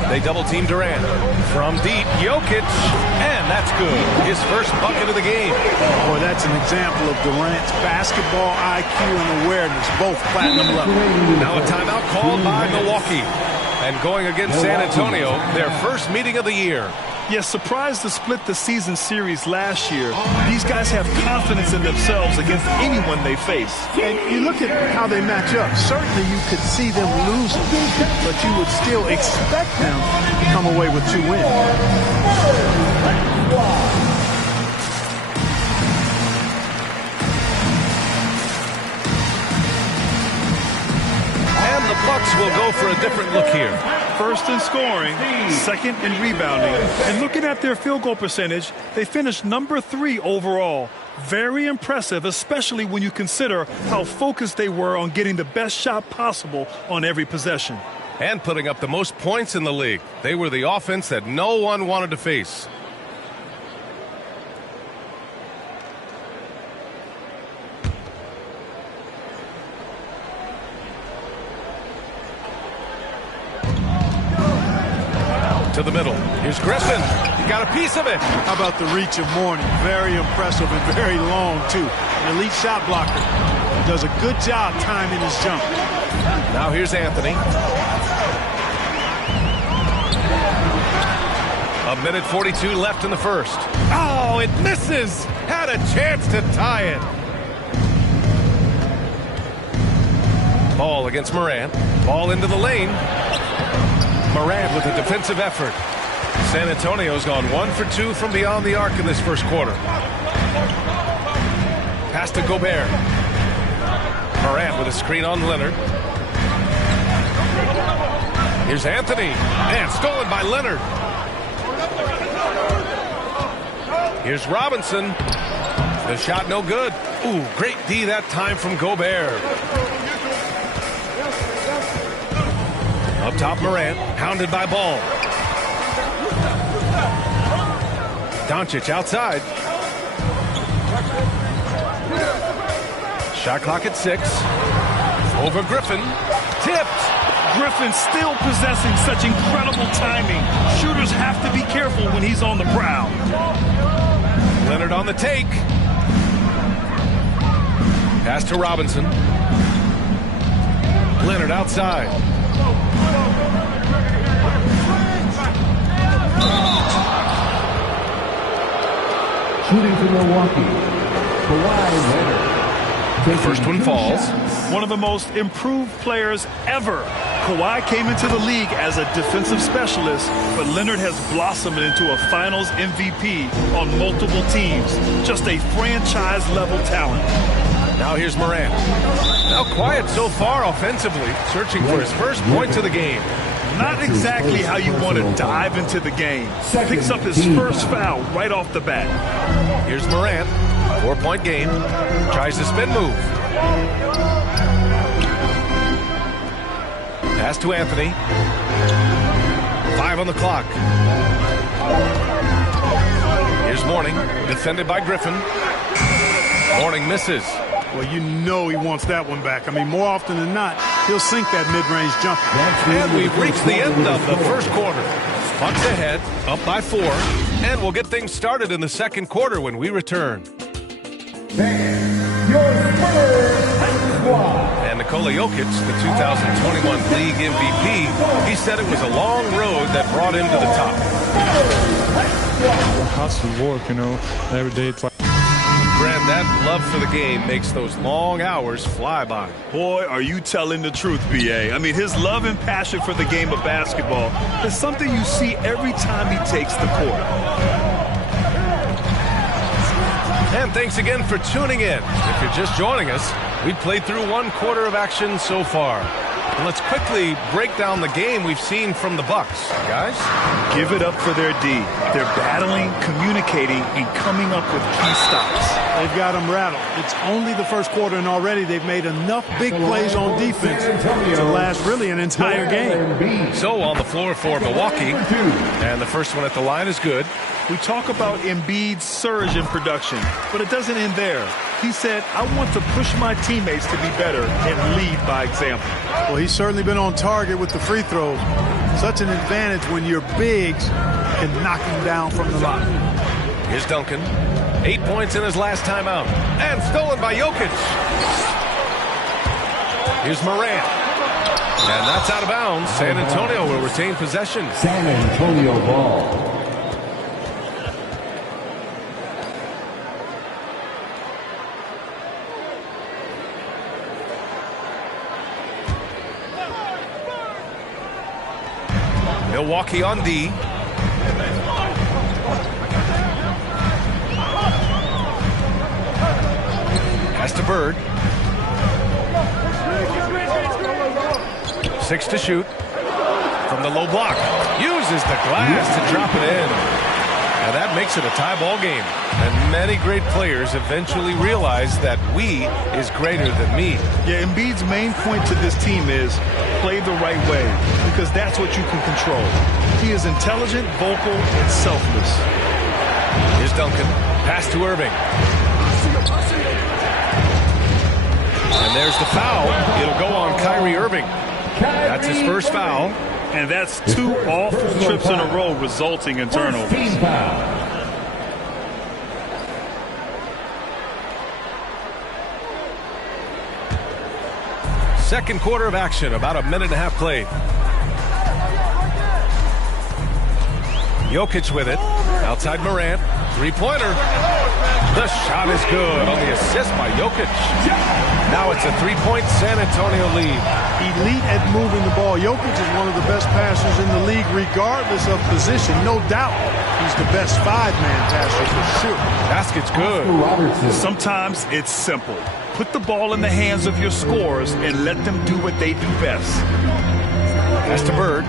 They double-team Durant. From deep, Jokic, and that's good. His first bucket of the game. Boy, that's an example of Durant's basketball IQ and awareness, both platinum level. Now a timeout called by Milwaukee. And going against San Antonio, their first meeting of the year. Yes, surprised to split the season series last year. These guys have confidence in themselves against anyone they face. And you look at how they match up. Certainly you could see them losing, but you would still expect them to come away with 2 wins. And the Bucks will go for a different look here. First in scoring, second in rebounding. And looking at their field goal percentage, they finished number 3 overall. Very impressive, especially when you consider how focused they were on getting the best shot possible on every possession. And putting up the most points in the league. They were the offense that no one wanted to face. To the middle. Here's Griffin. He got a piece of it. How about the reach of Mourning? Very impressive and very long, too. An elite shot blocker. He does a good job timing his jump. Now here's Anthony. A minute 42 left in the first. Oh, it misses. Had a chance to tie it. Ball against Morant. Ball into the lane. Morant with a defensive effort. San Antonio's gone 1 for 2 from beyond the arc in this first quarter. Pass to Gobert. Morant with a screen on Leonard. Here's Anthony. And stolen by Leonard. Here's Robinson. The shot no good. Ooh, great D that time from Gobert. Up top, Morant, hounded by Ball. Doncic outside. Shot clock at 6. Over Griffin. Tipped. Griffin still possessing such incredible timing. Shooters have to be careful when he's on the prowl. Leonard on the take. Pass to Robinson. Leonard outside. Shooting for Milwaukee, Kawhi Leonard. The first one falls. One of the most improved players ever. Kawhi came into the league as a defensive specialist, but Leonard has blossomed into a finals MVP on multiple teams. Just a franchise-level talent. Now here's Morant. Now quiet so far offensively, searching for his first points of the game. Not exactly how you want to dive into the game. Picks up his first foul right off the bat. Here's Morant. 4-point game. Tries the spin move. Pass to Anthony. 5 on the clock. Here's Mourning. Defended by Griffin. Mourning misses. Well, you know he wants that one back. I mean, more often than not, he'll sink that mid-range jumper. And we've reached the end of the first quarter. Bucks ahead, up by 4, and we'll get things started in the second quarter when we return. And Nikola Jokic, the 2021 league MVP, he said it was a long road that brought him to the top. Hustle work, every day it's like... Brad, that love for the game makes those long hours fly by. Boy, are you telling the truth, B.A. I mean, his love and passion for the game of basketball is something you see every time he takes the court. And thanks again for tuning in. If you're just joining us, we've played through 1 quarter of action so far. Let's quickly break down the game we've seen from the Bucks. Guys? Give it up for their D. They're battling, communicating, and coming up with key stops. They've got them rattled. It's only the first quarter, and already they've made enough big plays on defense to last really an entire game. So on the floor for Milwaukee, and the first one at the line is good. We talk about Embiid's surge in production, but it doesn't end there. He said, I want to push my teammates to be better and lead by example. Well, he's certainly been on target with the free throws. Such an advantage when your bigs can knock him down from the line. Here's Duncan. 8 points in his last time out. And stolen by Jokic. Here's Morant. And that's out of bounds. San Antonio will retain possession. San Antonio ball. Milwaukee on D. Pass to Bird. 6 to shoot. From the low block. Uses the glass to drop it in. And that makes it a tie ball game. And many great players eventually realize that we is greater than me. Yeah, Embiid's main point to this team is play the right way, because that's what you can control. He is intelligent, vocal, and selfless. Here's Duncan. Pass to Irving. And there's the foul. It'll go on Kyrie Irving. That's his first foul. And that's 2 awful trips in a row resulting in turnovers. Second quarter of action, about a minute and a half played. Jokic with it. Outside Morant. 3-pointer. The shot is good on the assist by Jokic. Now it's a 3-point San Antonio lead. Elite at moving the ball. Jokic is one of the best passers in the league, regardless of position. No doubt he's the best 5-man passer for sure. Basket's good. Sometimes it's simple. Put the ball in the hands of your scorers and let them do what they do best. Pass to Bird.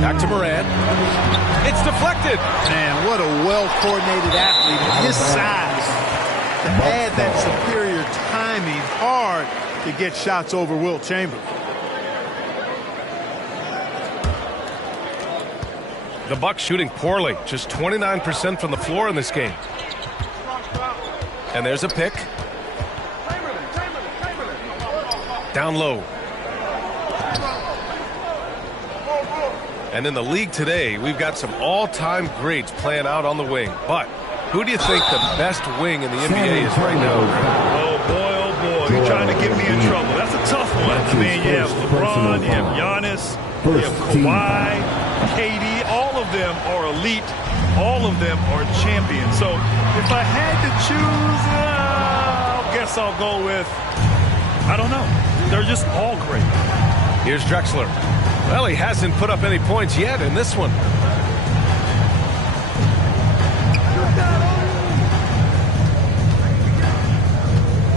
Back to Morant. It's deflected. Man, what a well-coordinated athlete at his size. To add that superior timing, hard to get shots over Wilt Chamberlain. The Bucks shooting poorly. Just 29% from the floor in this game. And there's a pick. Down low. And in the league today, we've got some all-time greats playing out on the wing. But who do you think the best wing in the NBA is right now? Oh, boy, you're trying to get me in trouble. That's a tough one. I mean, you have LeBron, you have Giannis, you have Kawhi, KD. All of them are elite. All of them are champions. So if I had to choose, I guess I'll go with, I don't know. They're just all great. Here's Drexler. Well, he hasn't put up any points yet in this one.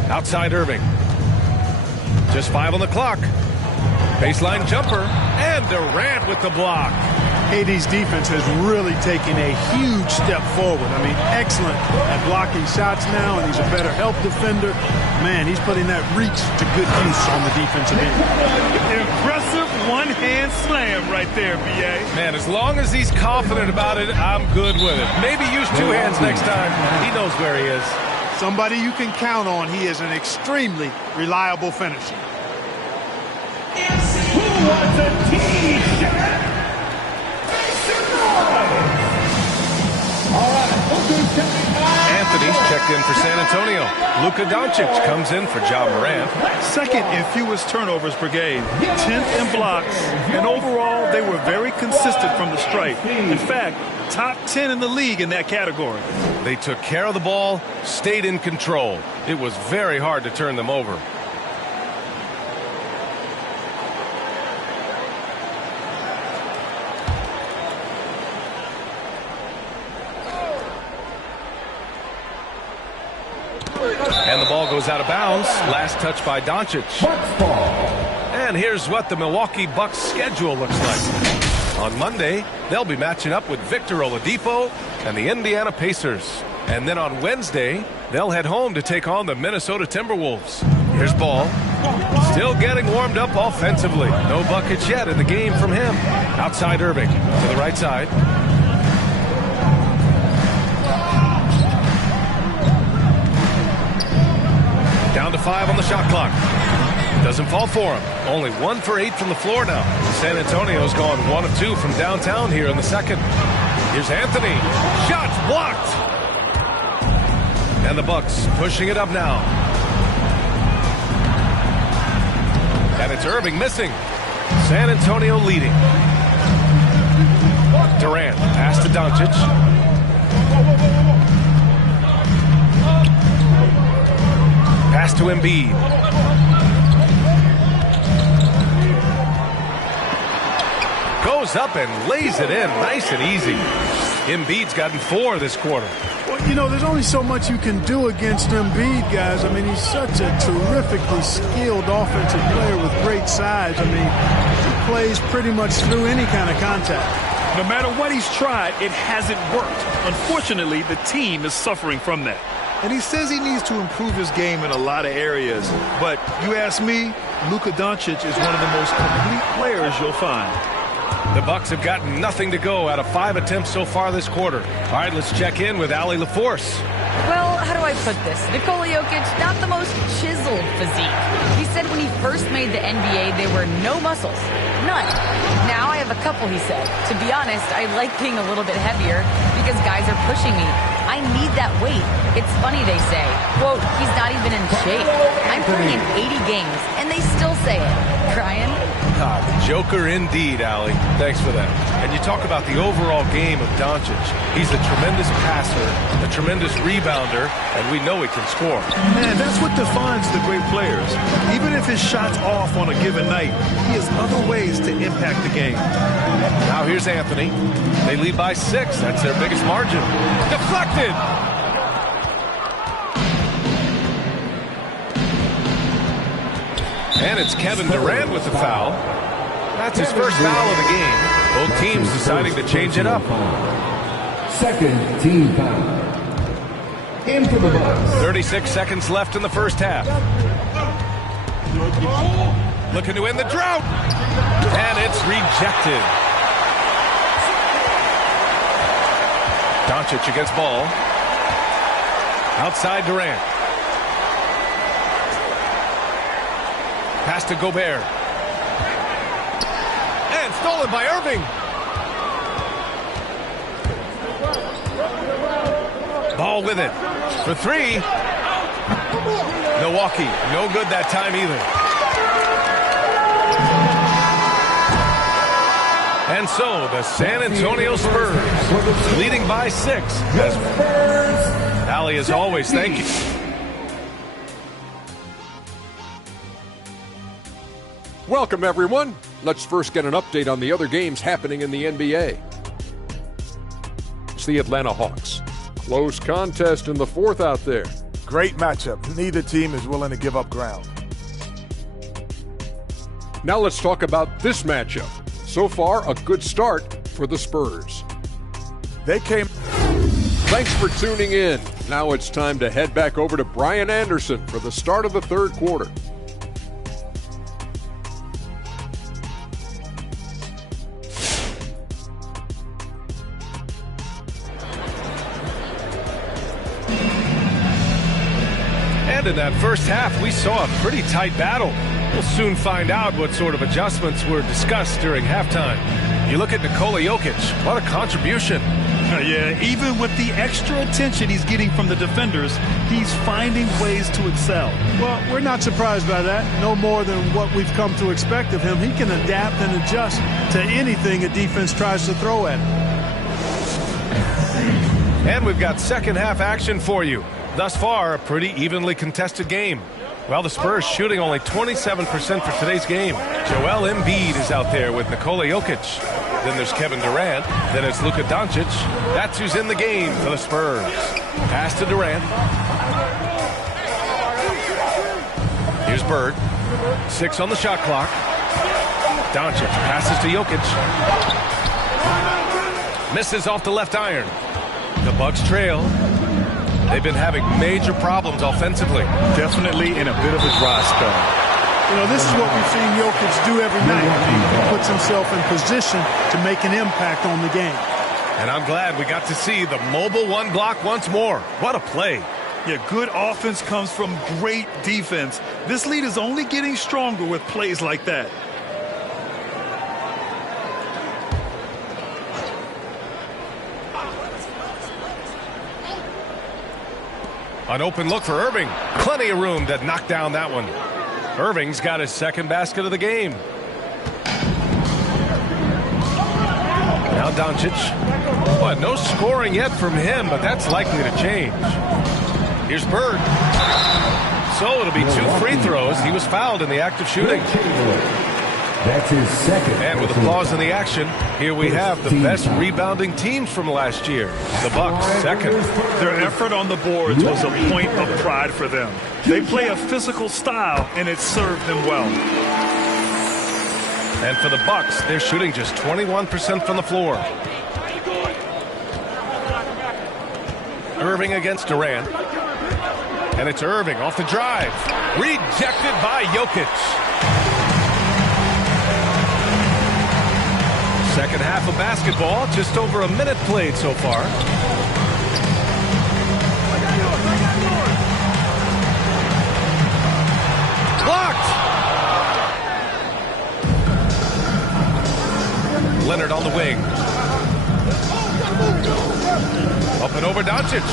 Outside Irving. Just 5 on the clock. Baseline jumper. And Durant with the block. KD's defense has really taken a huge step forward. I mean, excellent at blocking shots now, and he's a better help defender. Man, he's putting that reach to good use on the defensive end. Impressive one-hand slam right there, B.A. Man, as long as he's confident about it, I'm good with it. Maybe use 2 hands next time. He knows where he is. Somebody you can count on. He is an extremely reliable finisher. Who wants a T-shirt? And Anthony's checked in for San Antonio. Luka Doncic comes in for Ja Morant. Second in fewest turnovers per game, 10th in blocks, and overall they were very consistent from the stripe. In fact, top 10 in the league in that category. They took care of the ball, stayed in control. It was very hard to turn them over. And the ball goes out of bounds. Last touch by Doncic. And here's what the Milwaukee Bucks schedule looks like. On Monday, they'll be matching up with Victor Oladipo and the Indiana Pacers. And then on Wednesday, they'll head home to take on the Minnesota Timberwolves. Here's Ball. Still getting warmed up offensively. No buckets yet in the game from him. Outside Irving to the right side. Down to 5 on the shot clock. Doesn't fall for him. Only 1 for 8 from the floor now. San Antonio's gone 1 of 2 from downtown here in the second. Here's Anthony. Shots blocked. And the Bucks pushing it up now. And it's Irving missing. San Antonio leading. Durant pass to Doncic. Pass to Embiid. Goes up and lays it in. Nice and easy. Embiid's gotten 4 this quarter. Well, you know, there's only so much you can do against Embiid, guys. I mean, he's such a terrifically skilled offensive player with great size. I mean, he plays pretty much through any kind of contact. No matter what he's tried, it hasn't worked. Unfortunately, the team is suffering from that. And he says he needs to improve his game in a lot of areas. But you ask me, Luka Doncic is one of the most complete players you'll find. The Bucks have gotten nothing to go out of 5 attempts so far this quarter. All right, let's check in with Allie LaForce. Well, how do I put this? Nikola Jokic, not the most chiseled physique. He said when he first made the NBA, there were no muscles. None. Now I have a couple, he said. To be honest, I like being a little bit heavier because guys are pushing me. I need that weight. It's funny they say, quote, he's not even in shape. I'm playing in 80 games, and they still say it. Brian? God, Joker indeed, Allie. Thanks for that. And you talk about the overall game of Doncic. He's a tremendous passer, a tremendous rebounder, and we know he can score. Man, that's what defines the great players. Even if his shot's off on a given night, he has other ways to impact the game. Now here's Anthony. They lead by 6. That's their biggest margin. Deflected! And it's Kevin Durant with the foul. That's his first foul of the game. Both teams deciding to change it up. Second team foul. In for the Bucks. 36 seconds left in the first half. Looking to end the drought. And it's rejected. Doncic against Ball. Outside Durant. Pass to Gobert. And stolen by Irving. Ball with it. For 3. Milwaukee, no good that time either. And so the San Antonio Spurs leading by 6. Allie, as always, thank you. Welcome, everyone. Let's first get an update on the other games happening in the NBA. It's the Atlanta Hawks. Close contest in the 4th out there. Great matchup. Neither team is willing to give up ground. Now let's talk about this matchup. So far, a good start for the Spurs. They came. Thanks for tuning in. Now it's time to head back over to Brian Anderson for the start of the 3rd quarter. And in that first half, we saw a pretty tight battle. We'll soon find out what sort of adjustments were discussed during halftime. You look at Nikola Jokic, what a contribution. Yeah, even with the extra attention he's getting from the defenders, he's finding ways to excel. Well, we're not surprised by that. No more than what we've come to expect of him. He can adapt and adjust to anything a defense tries to throw at him. And we've got second half action for you. Thus far, a pretty evenly contested game. Well, the Spurs shooting only 27% for today's game. Joel Embiid is out there with Nikola Jokic. Then there's Kevin Durant. Then it's Luka Doncic. That's who's in the game for the Spurs. Pass to Durant. Here's Bird. 6 on the shot clock. Doncic passes to Jokic. Misses off the left iron. The Bucks trail. They've been having major problems offensively. Definitely in a bit of a dry spell. You know, this is what we've seen Jokic do every night. He puts himself in position to make an impact on the game. And I'm glad we got to see the mobile one block once more. What a play. Yeah, good offense comes from great defense. This lead is only getting stronger with plays like that. An open look for Irving. Plenty of room to knock down that one. Irving's got his second basket of the game. Now Doncic. But no scoring yet from him, but that's likely to change. Here's Bird. So it'll be 2 free throws. He was fouled in the act of shooting. That's his second. And with applause in the action, here we have the best rebounding teams from last year. The Bucks, second. Their effort on the boards was a point of pride for them. They play a physical style, and it served them well. And for the Bucks, they're shooting just 21% from the floor. Irving against Durant. And it's Irving off the drive. Rejected by Jokic. Second half of basketball, just over a minute played so far. Blocked! Leonard on the wing. Up and over Doncic.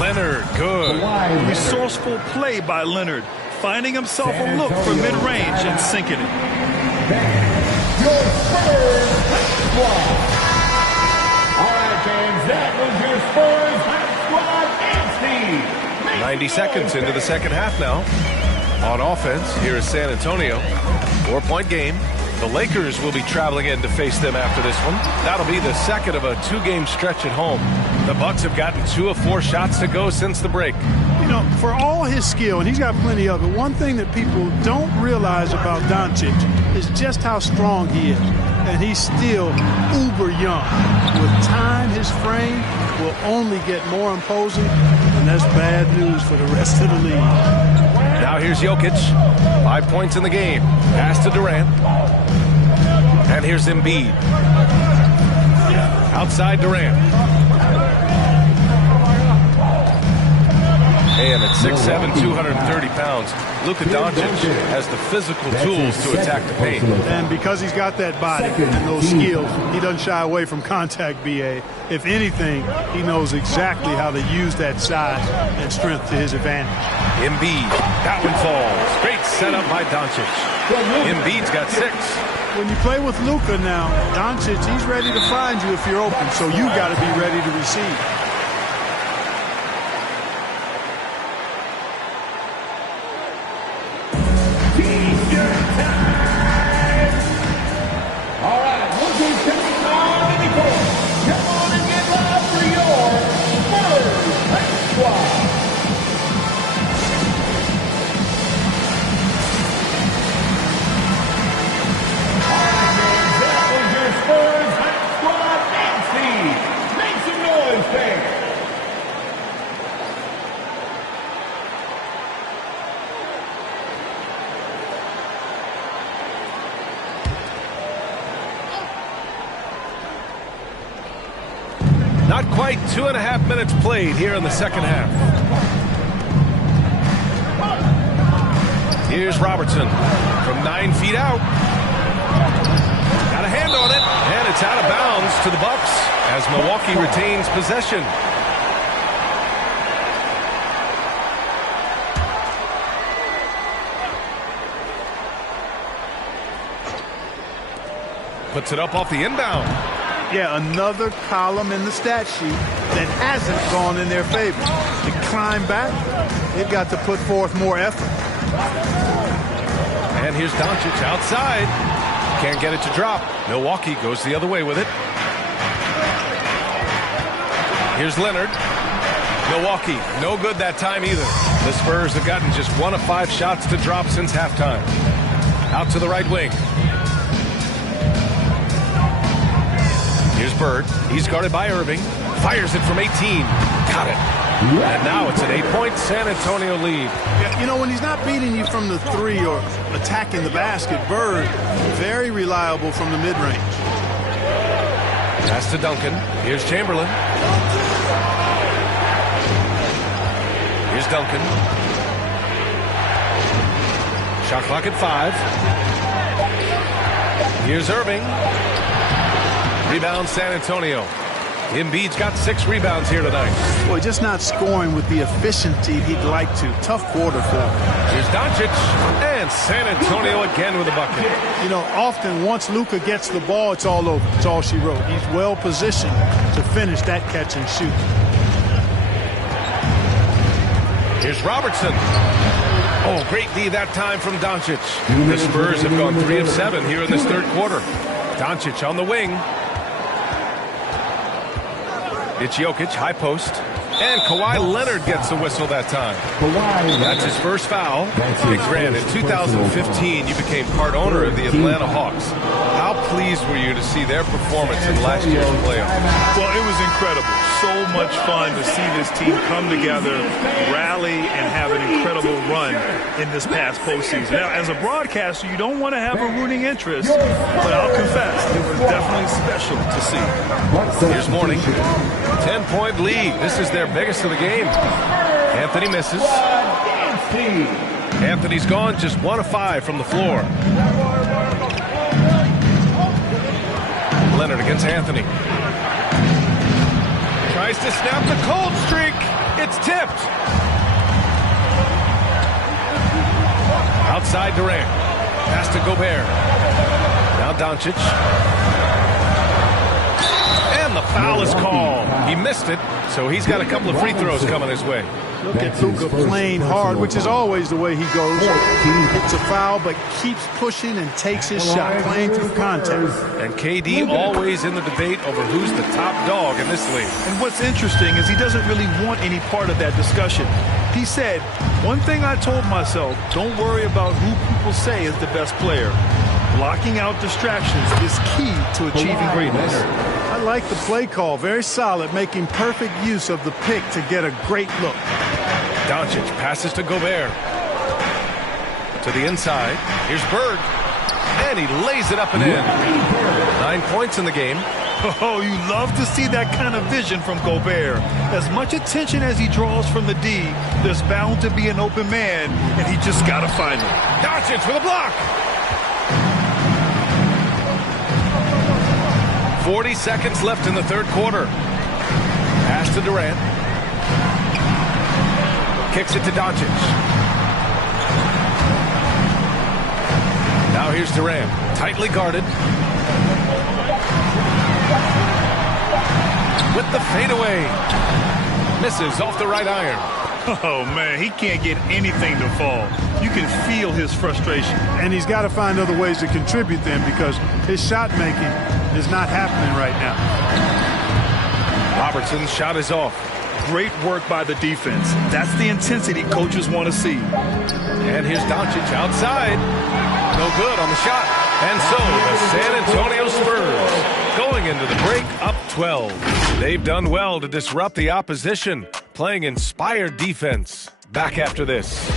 Leonard, good. Resourceful play by Leonard, finding himself a look for mid-range and sinking it. Your Spurs High Squad. All right, fans, that was your Spurs High Squad and 90 seconds into the second half now. On offense, here is San Antonio. 4-point game. The Lakers will be traveling in to face them after this one. That'll be the second of a 2-game stretch at home. The Bucks have gotten 2 of 4 shots to go since the break. You know, for all his skill, and he's got plenty of it, one thing that people don't realize about Doncic is just how strong he is. And he's still uber young. With time, his frame will only get more imposing, and that's bad news for the rest of the league. Now here's Jokic. 5 points in the game. Pass to Durant. And here's Embiid. Outside Durant. And at 6'7", 230 pounds, Luka Doncic has the physical tools to attack the paint. And because he's got that body and those skills, he doesn't shy away from contact, B.A. If anything, he knows exactly how to use that size and strength to his advantage. Embiid, that one falls. Great setup by Doncic. Embiid's got 6. When you play with Luka now, Doncic, he's ready to find you if you're open, so you got to be ready to receive. Not quite 2.5 minutes played here in the second half. Here's Robertson from 9 feet out. Got a hand on it, and it's out of bounds to the Bucks. as Milwaukee retains possession. Puts it up off the inbound. Yeah, another column in the stat sheet that hasn't gone in their favor. To climb back, they've got to put forth more effort. And here's Doncic outside. Can't get it to drop. Milwaukee goes the other way with it. Here's Leonard. Milwaukee, no good that time either. The Spurs have gotten just 1 of 5 shots to drop since halftime. Out to the right wing. Here's Bird. He's guarded by Irving. Fires it from 18. Got it. And now it's an 8-point San Antonio lead. Yeah, you know, when he's not beating you from the 3 or attacking the basket, Bird, very reliable from the mid-range. Pass to Duncan. Here's Chamberlain. Here's Duncan. Shot clock at 5. Here's Irving. Rebound San Antonio. Embiid's got 6 rebounds here tonight. Boy, just not scoring with the efficiency he'd like to. Tough quarter for him. Here's Doncic, and San Antonio again with a bucket. You know, often once Luka gets the ball, it's all over. It's all she wrote. He's well positioned to finish that catch and shoot. Here's Robertson. Oh, great D that time from Doncic. The Spurs have gone 3 of 7 here in this third quarter. Doncic on the wing. It's Jokic, high post. And Kawhi Leonard gets the whistle that time. That's his first foul. Hey, Grant, in 2015, you became part owner of the Atlanta Hawks. How pleased were you to see their performance in last year's playoffs? Well, it was incredible. So much fun to see this team come together, rally, and have an incredible run in this past postseason. Now, as a broadcaster, you don't want to have a rooting interest, but I'll confess, it was definitely special to see. Here's Mourning. 10-point lead. This is their biggest of the game. Anthony misses. Anthony's gone just 1 of 5 from the floor. Leonard against Anthony. Tries to snap the cold streak. It's tipped. Outside Durant. Pass to Gobert. Now Doncic. And the foul is called. He missed it, so he's got a couple of free throws coming his way. Look at Luka playing hard, which is always the way he goes. He hits a foul, but keeps pushing and takes his shot, playing through contact. And KD always in the debate over who's the top dog in this league. And what's interesting is he doesn't really want any part of that discussion. He said, one thing I told myself, don't worry about who people say is the best player. Blocking out distractions is key to achieving greatness. I like the play call. Very solid, making perfect use of the pick to get a great look. Doncic passes to Gobert. To the inside. Here's Bird. And he lays it up and in. 9 points in the game. Oh, you love to see that kind of vision from Gobert. As much attention as he draws from the D, there's bound to be an open man, and he just got to find him. Doncic with a block. 40 seconds left in the third quarter. Pass to Durant. Kicks it to Doncic. Now here's Durant. Tightly guarded. With the fadeaway. Misses off the right iron. Oh, man, he can't get anything to fall. You can feel his frustration. And he's got to find other ways to contribute then, because his shot making is not happening right now. Robertson's shot is off. Great work by the defense. That's the intensity coaches want to see. And here's Doncic outside. No good on the shot. And so the San Antonio Spurs going into the break up 12. They've done well to disrupt the opposition, playing inspired defense. Back after this.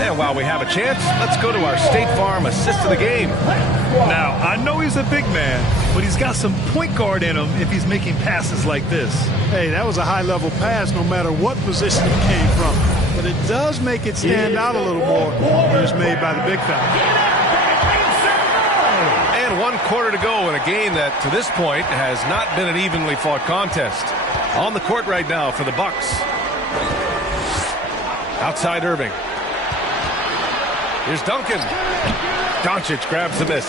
And while we have a chance, let's go to our State Farm assist of the game. Now, I know he's a big man, but he's got some point guard in him if he's making passes like this. Hey, that was a high-level pass no matter what position it came from. But it does make it stand out a little more when it's made by the big guy. And one quarter to go in a game that, to this point, has not been an evenly fought contest. On the court right now for the Bucks. Outside Irving. Here's Duncan. Doncic grabs the miss.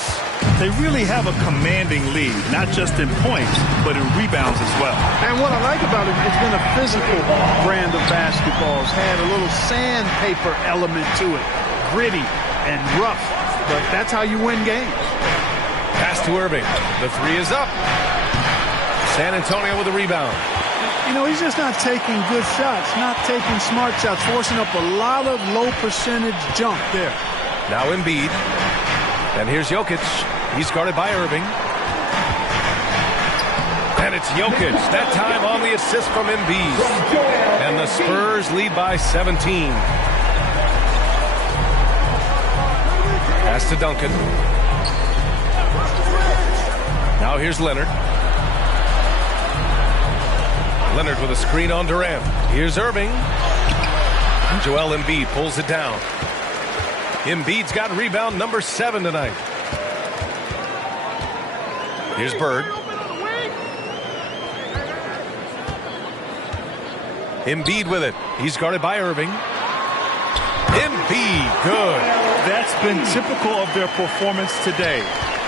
They really have a commanding lead, not just in points, but in rebounds as well. And what I like about it, it's been a physical brand of basketball. It's had a little sandpaper element to it. Gritty and rough, but that's how you win games. Pass to Irving. The three is up. San Antonio with a rebound. You know, he's just not taking good shots, not taking smart shots, forcing up a lot of low percentage jump there. Now Embiid. And here's Jokic. He's guarded by Irving. And it's Jokic. That time on the assist from Embiid. And the Spurs lead by 17. Pass to Duncan. Now here's Leonard. Leonard with a screen on Durant. Here's Irving. Joel Embiid pulls it down. Embiid's got rebound number 7 tonight. Here's Bird. Embiid with it. He's guarded by Irving. Embiid, good. That's been typical of their performance today.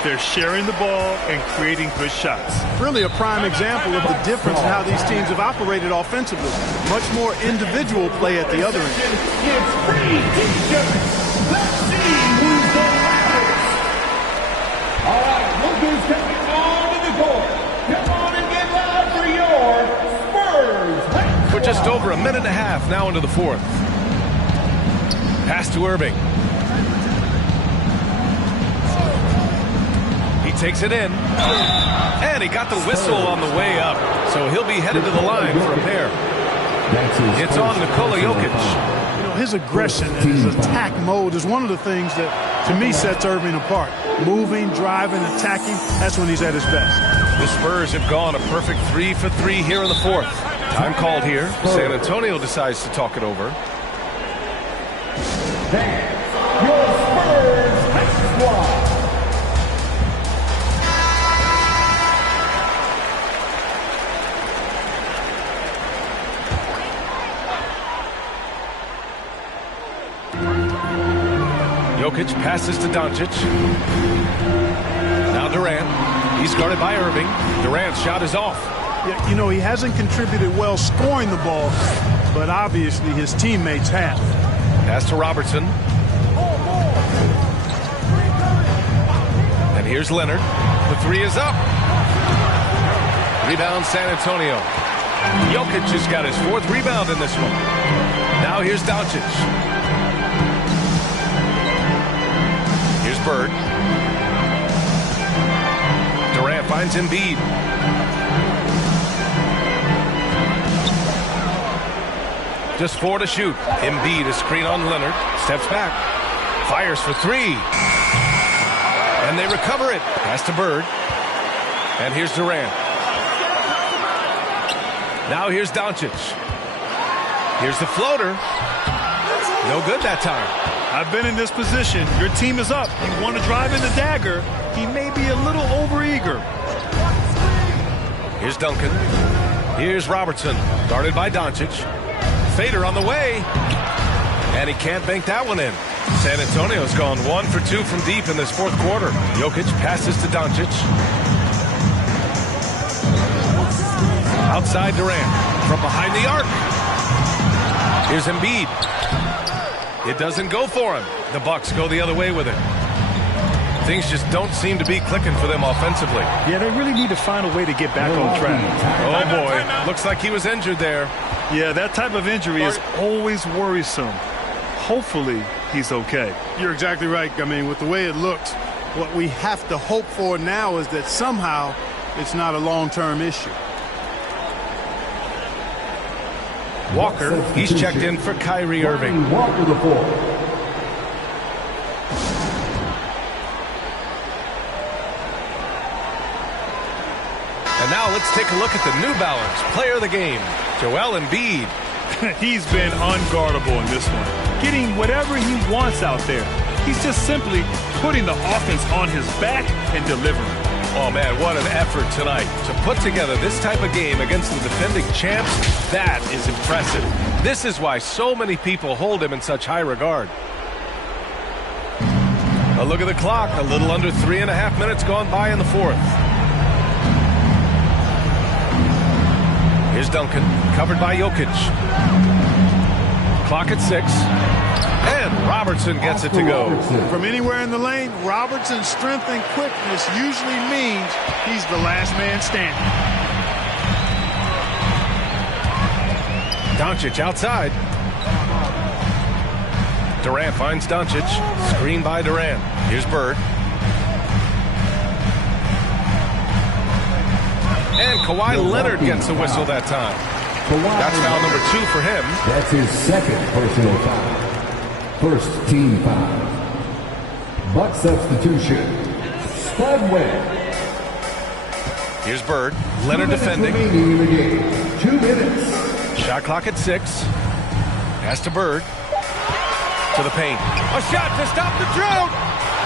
They're sharing the ball and creating good shots. Really a prime example of the difference in how these teams have operated offensively. Much more individual play at the other end. Let's see who's the loudest. All right, look who's coming onto the court. Come on and get loud for your Spurs. We're just over a minute and a half now into the fourth. Pass to Irving. He takes it in. And he got the whistle on the way up. So he'll be headed to the line for a pair. It's on Nikola Jokic. His aggression and his attack mode is one of the things that, to me, sets Irving apart. Moving, driving, attacking, that's when he's at his best. The Spurs have gone a perfect 3 for 3 here in the fourth. Time called here. San Antonio decides to talk it over. Your Spurs next squad. Jokic passes to Doncic. Now Durant. He's guarded by Irving. Durant's shot is off. Yeah, you know, he hasn't contributed well scoring the ball, but obviously his teammates have. Pass to Robertson. And here's Leonard. The three is up. Rebound San Antonio. Jokic has got his 4th rebound in this one. Now here's Doncic. Here's Bird. Durant finds Embiid. Just 4 to shoot. Embiid, a screen on Leonard. Steps back. Fires for 3. And they recover it. Pass to Bird. And here's Durant. Now here's Doncic. Here's the floater. No good that time. I've been in this position. Your team is up. You want to drive in the dagger. He may be a little overeager. Here's Duncan. Here's Robertson. Guarded by Doncic. Fader on the way. And he can't bank that one in. San Antonio's gone 1 for 2 from deep in this 4th quarter. Jokic passes to Doncic. Outside Durant. From behind the arc. Here's Embiid. It doesn't go for him. The Bucks go the other way with it. Things just don't seem to be clicking for them offensively. Yeah, they really need to find a way to get back on track. Oh, boy. Looks like he was injured there. Yeah, that type of injury is always worrisome. Hopefully, he's okay. You're exactly right. I mean, with the way it looks, what we have to hope for now is that somehow it's not a long-term issue. Walker, he's checked in for Kyrie Irving. Walker the 4. And now let's take a look at the New Balance player of the game, Joel Embiid. He's been unguardable in this one, getting whatever he wants out there. He's just simply putting the offense on his back and delivering. Oh, man, what an effort tonight to put together this type of game against the defending champs. That is impressive. This is why so many people hold him in such high regard. A look at the clock. A little under 3.5 minutes gone by in the fourth. Here's Duncan, covered by Jokic. Clock at 6. And Robertson gets it to go. From anywhere in the lane, Robertson's strength and quickness usually means he's the last man standing. Doncic outside. Durant finds Doncic. Screen by Durant. Here's Bird. And Kawhi Leonard gets a whistle that time. That's foul number 2 for him. That's his second personal foul. First team foul. Buck substitution. Spud Webb. Here's Bird. Leonard defending. Remaining in the game. 2 minutes. Shot clock at 6. Pass to Bird. To the paint. A shot to stop the drought.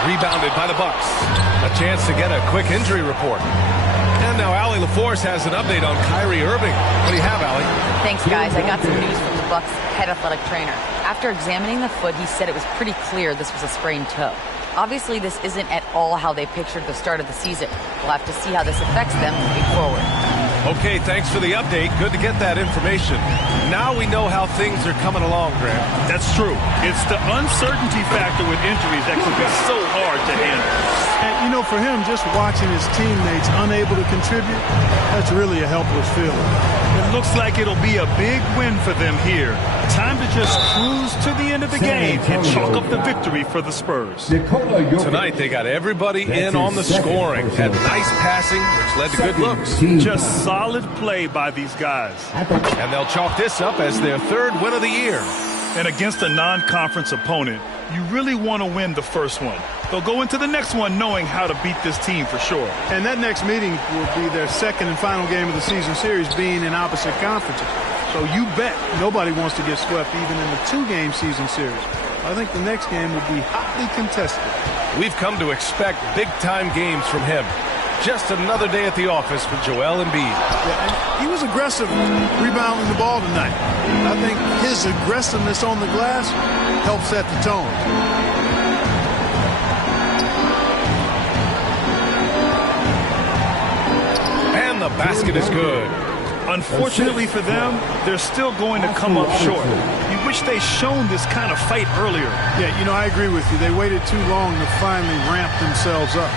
Rebounded by the Bucks. A chance to get a quick injury report. And now Allie LaForce has an update on Kyrie Irving. What do you have, Allie? Thanks, guys. I got some news from the Bucks head athletic trainer. After examining the foot, he said it was pretty clear this was a sprained toe. Obviously, this isn't at all how they pictured the start of the season. We'll have to see how this affects them moving forward. Okay, thanks for the update. Good to get that information. Now we know how things are coming along, Grant. That's true. It's the uncertainty factor with injuries that can be so hard to handle. And, you know, for him, just watching his teammates unable to contribute, that's really a helpless feeling. It looks like it'll be a big win for them here. Time to just cruise to the end of the game and chalk up the victory for the Spurs. Tonight they got everybody in on the scoring. Had nice passing, which led to good looks. Just solid play by these guys. And they'll chalk this up as their 3rd win of the year. And against a non-conference opponent, you really want to win the first one. They'll go into the next one knowing how to beat this team for sure. And that next meeting will be their second and final game of the season series, being in opposite conferences. So you bet nobody wants to get swept even in the 2-game season series. I think the next game will be hotly contested. We've come to expect big-time games from him. Just another day at the office for Joel Embiid. Yeah, and he was aggressive rebounding the ball tonight. I think his aggressiveness on the glass helped set the tone. And the basket is good. Unfortunately for them, they're still going to come up short. You wish they'd shown this kind of fight earlier. Yeah, you know, I agree with you. They waited too long to finally ramp themselves up.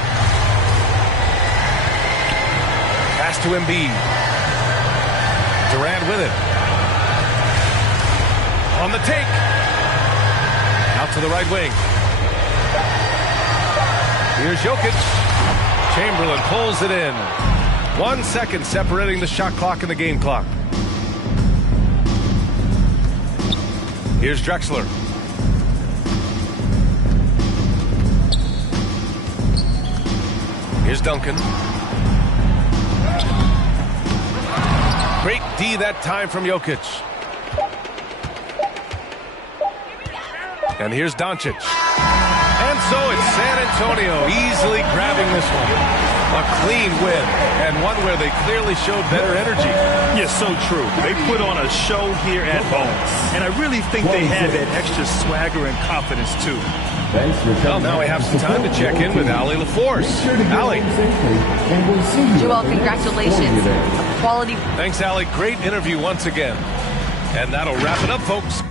Pass to Embiid. Durant with it. On the take. Out to the right wing. Here's Jokic. Chamberlain pulls it in. 1 second separating the shot clock and the game clock. Here's Drexler. Here's Duncan. Great D that time from Jokic. And here's Doncic. And so it's San Antonio easily grabbing this one. A clean win, and one where they clearly showed better energy. Yes, so true. They put on a show here at home, and I really think they had that extra swagger and confidence, too. Well, now we have some time to check in with Allie LaForce. Allie. Joel, congratulations. A quality. Thanks, Allie. Great interview once again. And that'll wrap it up, folks.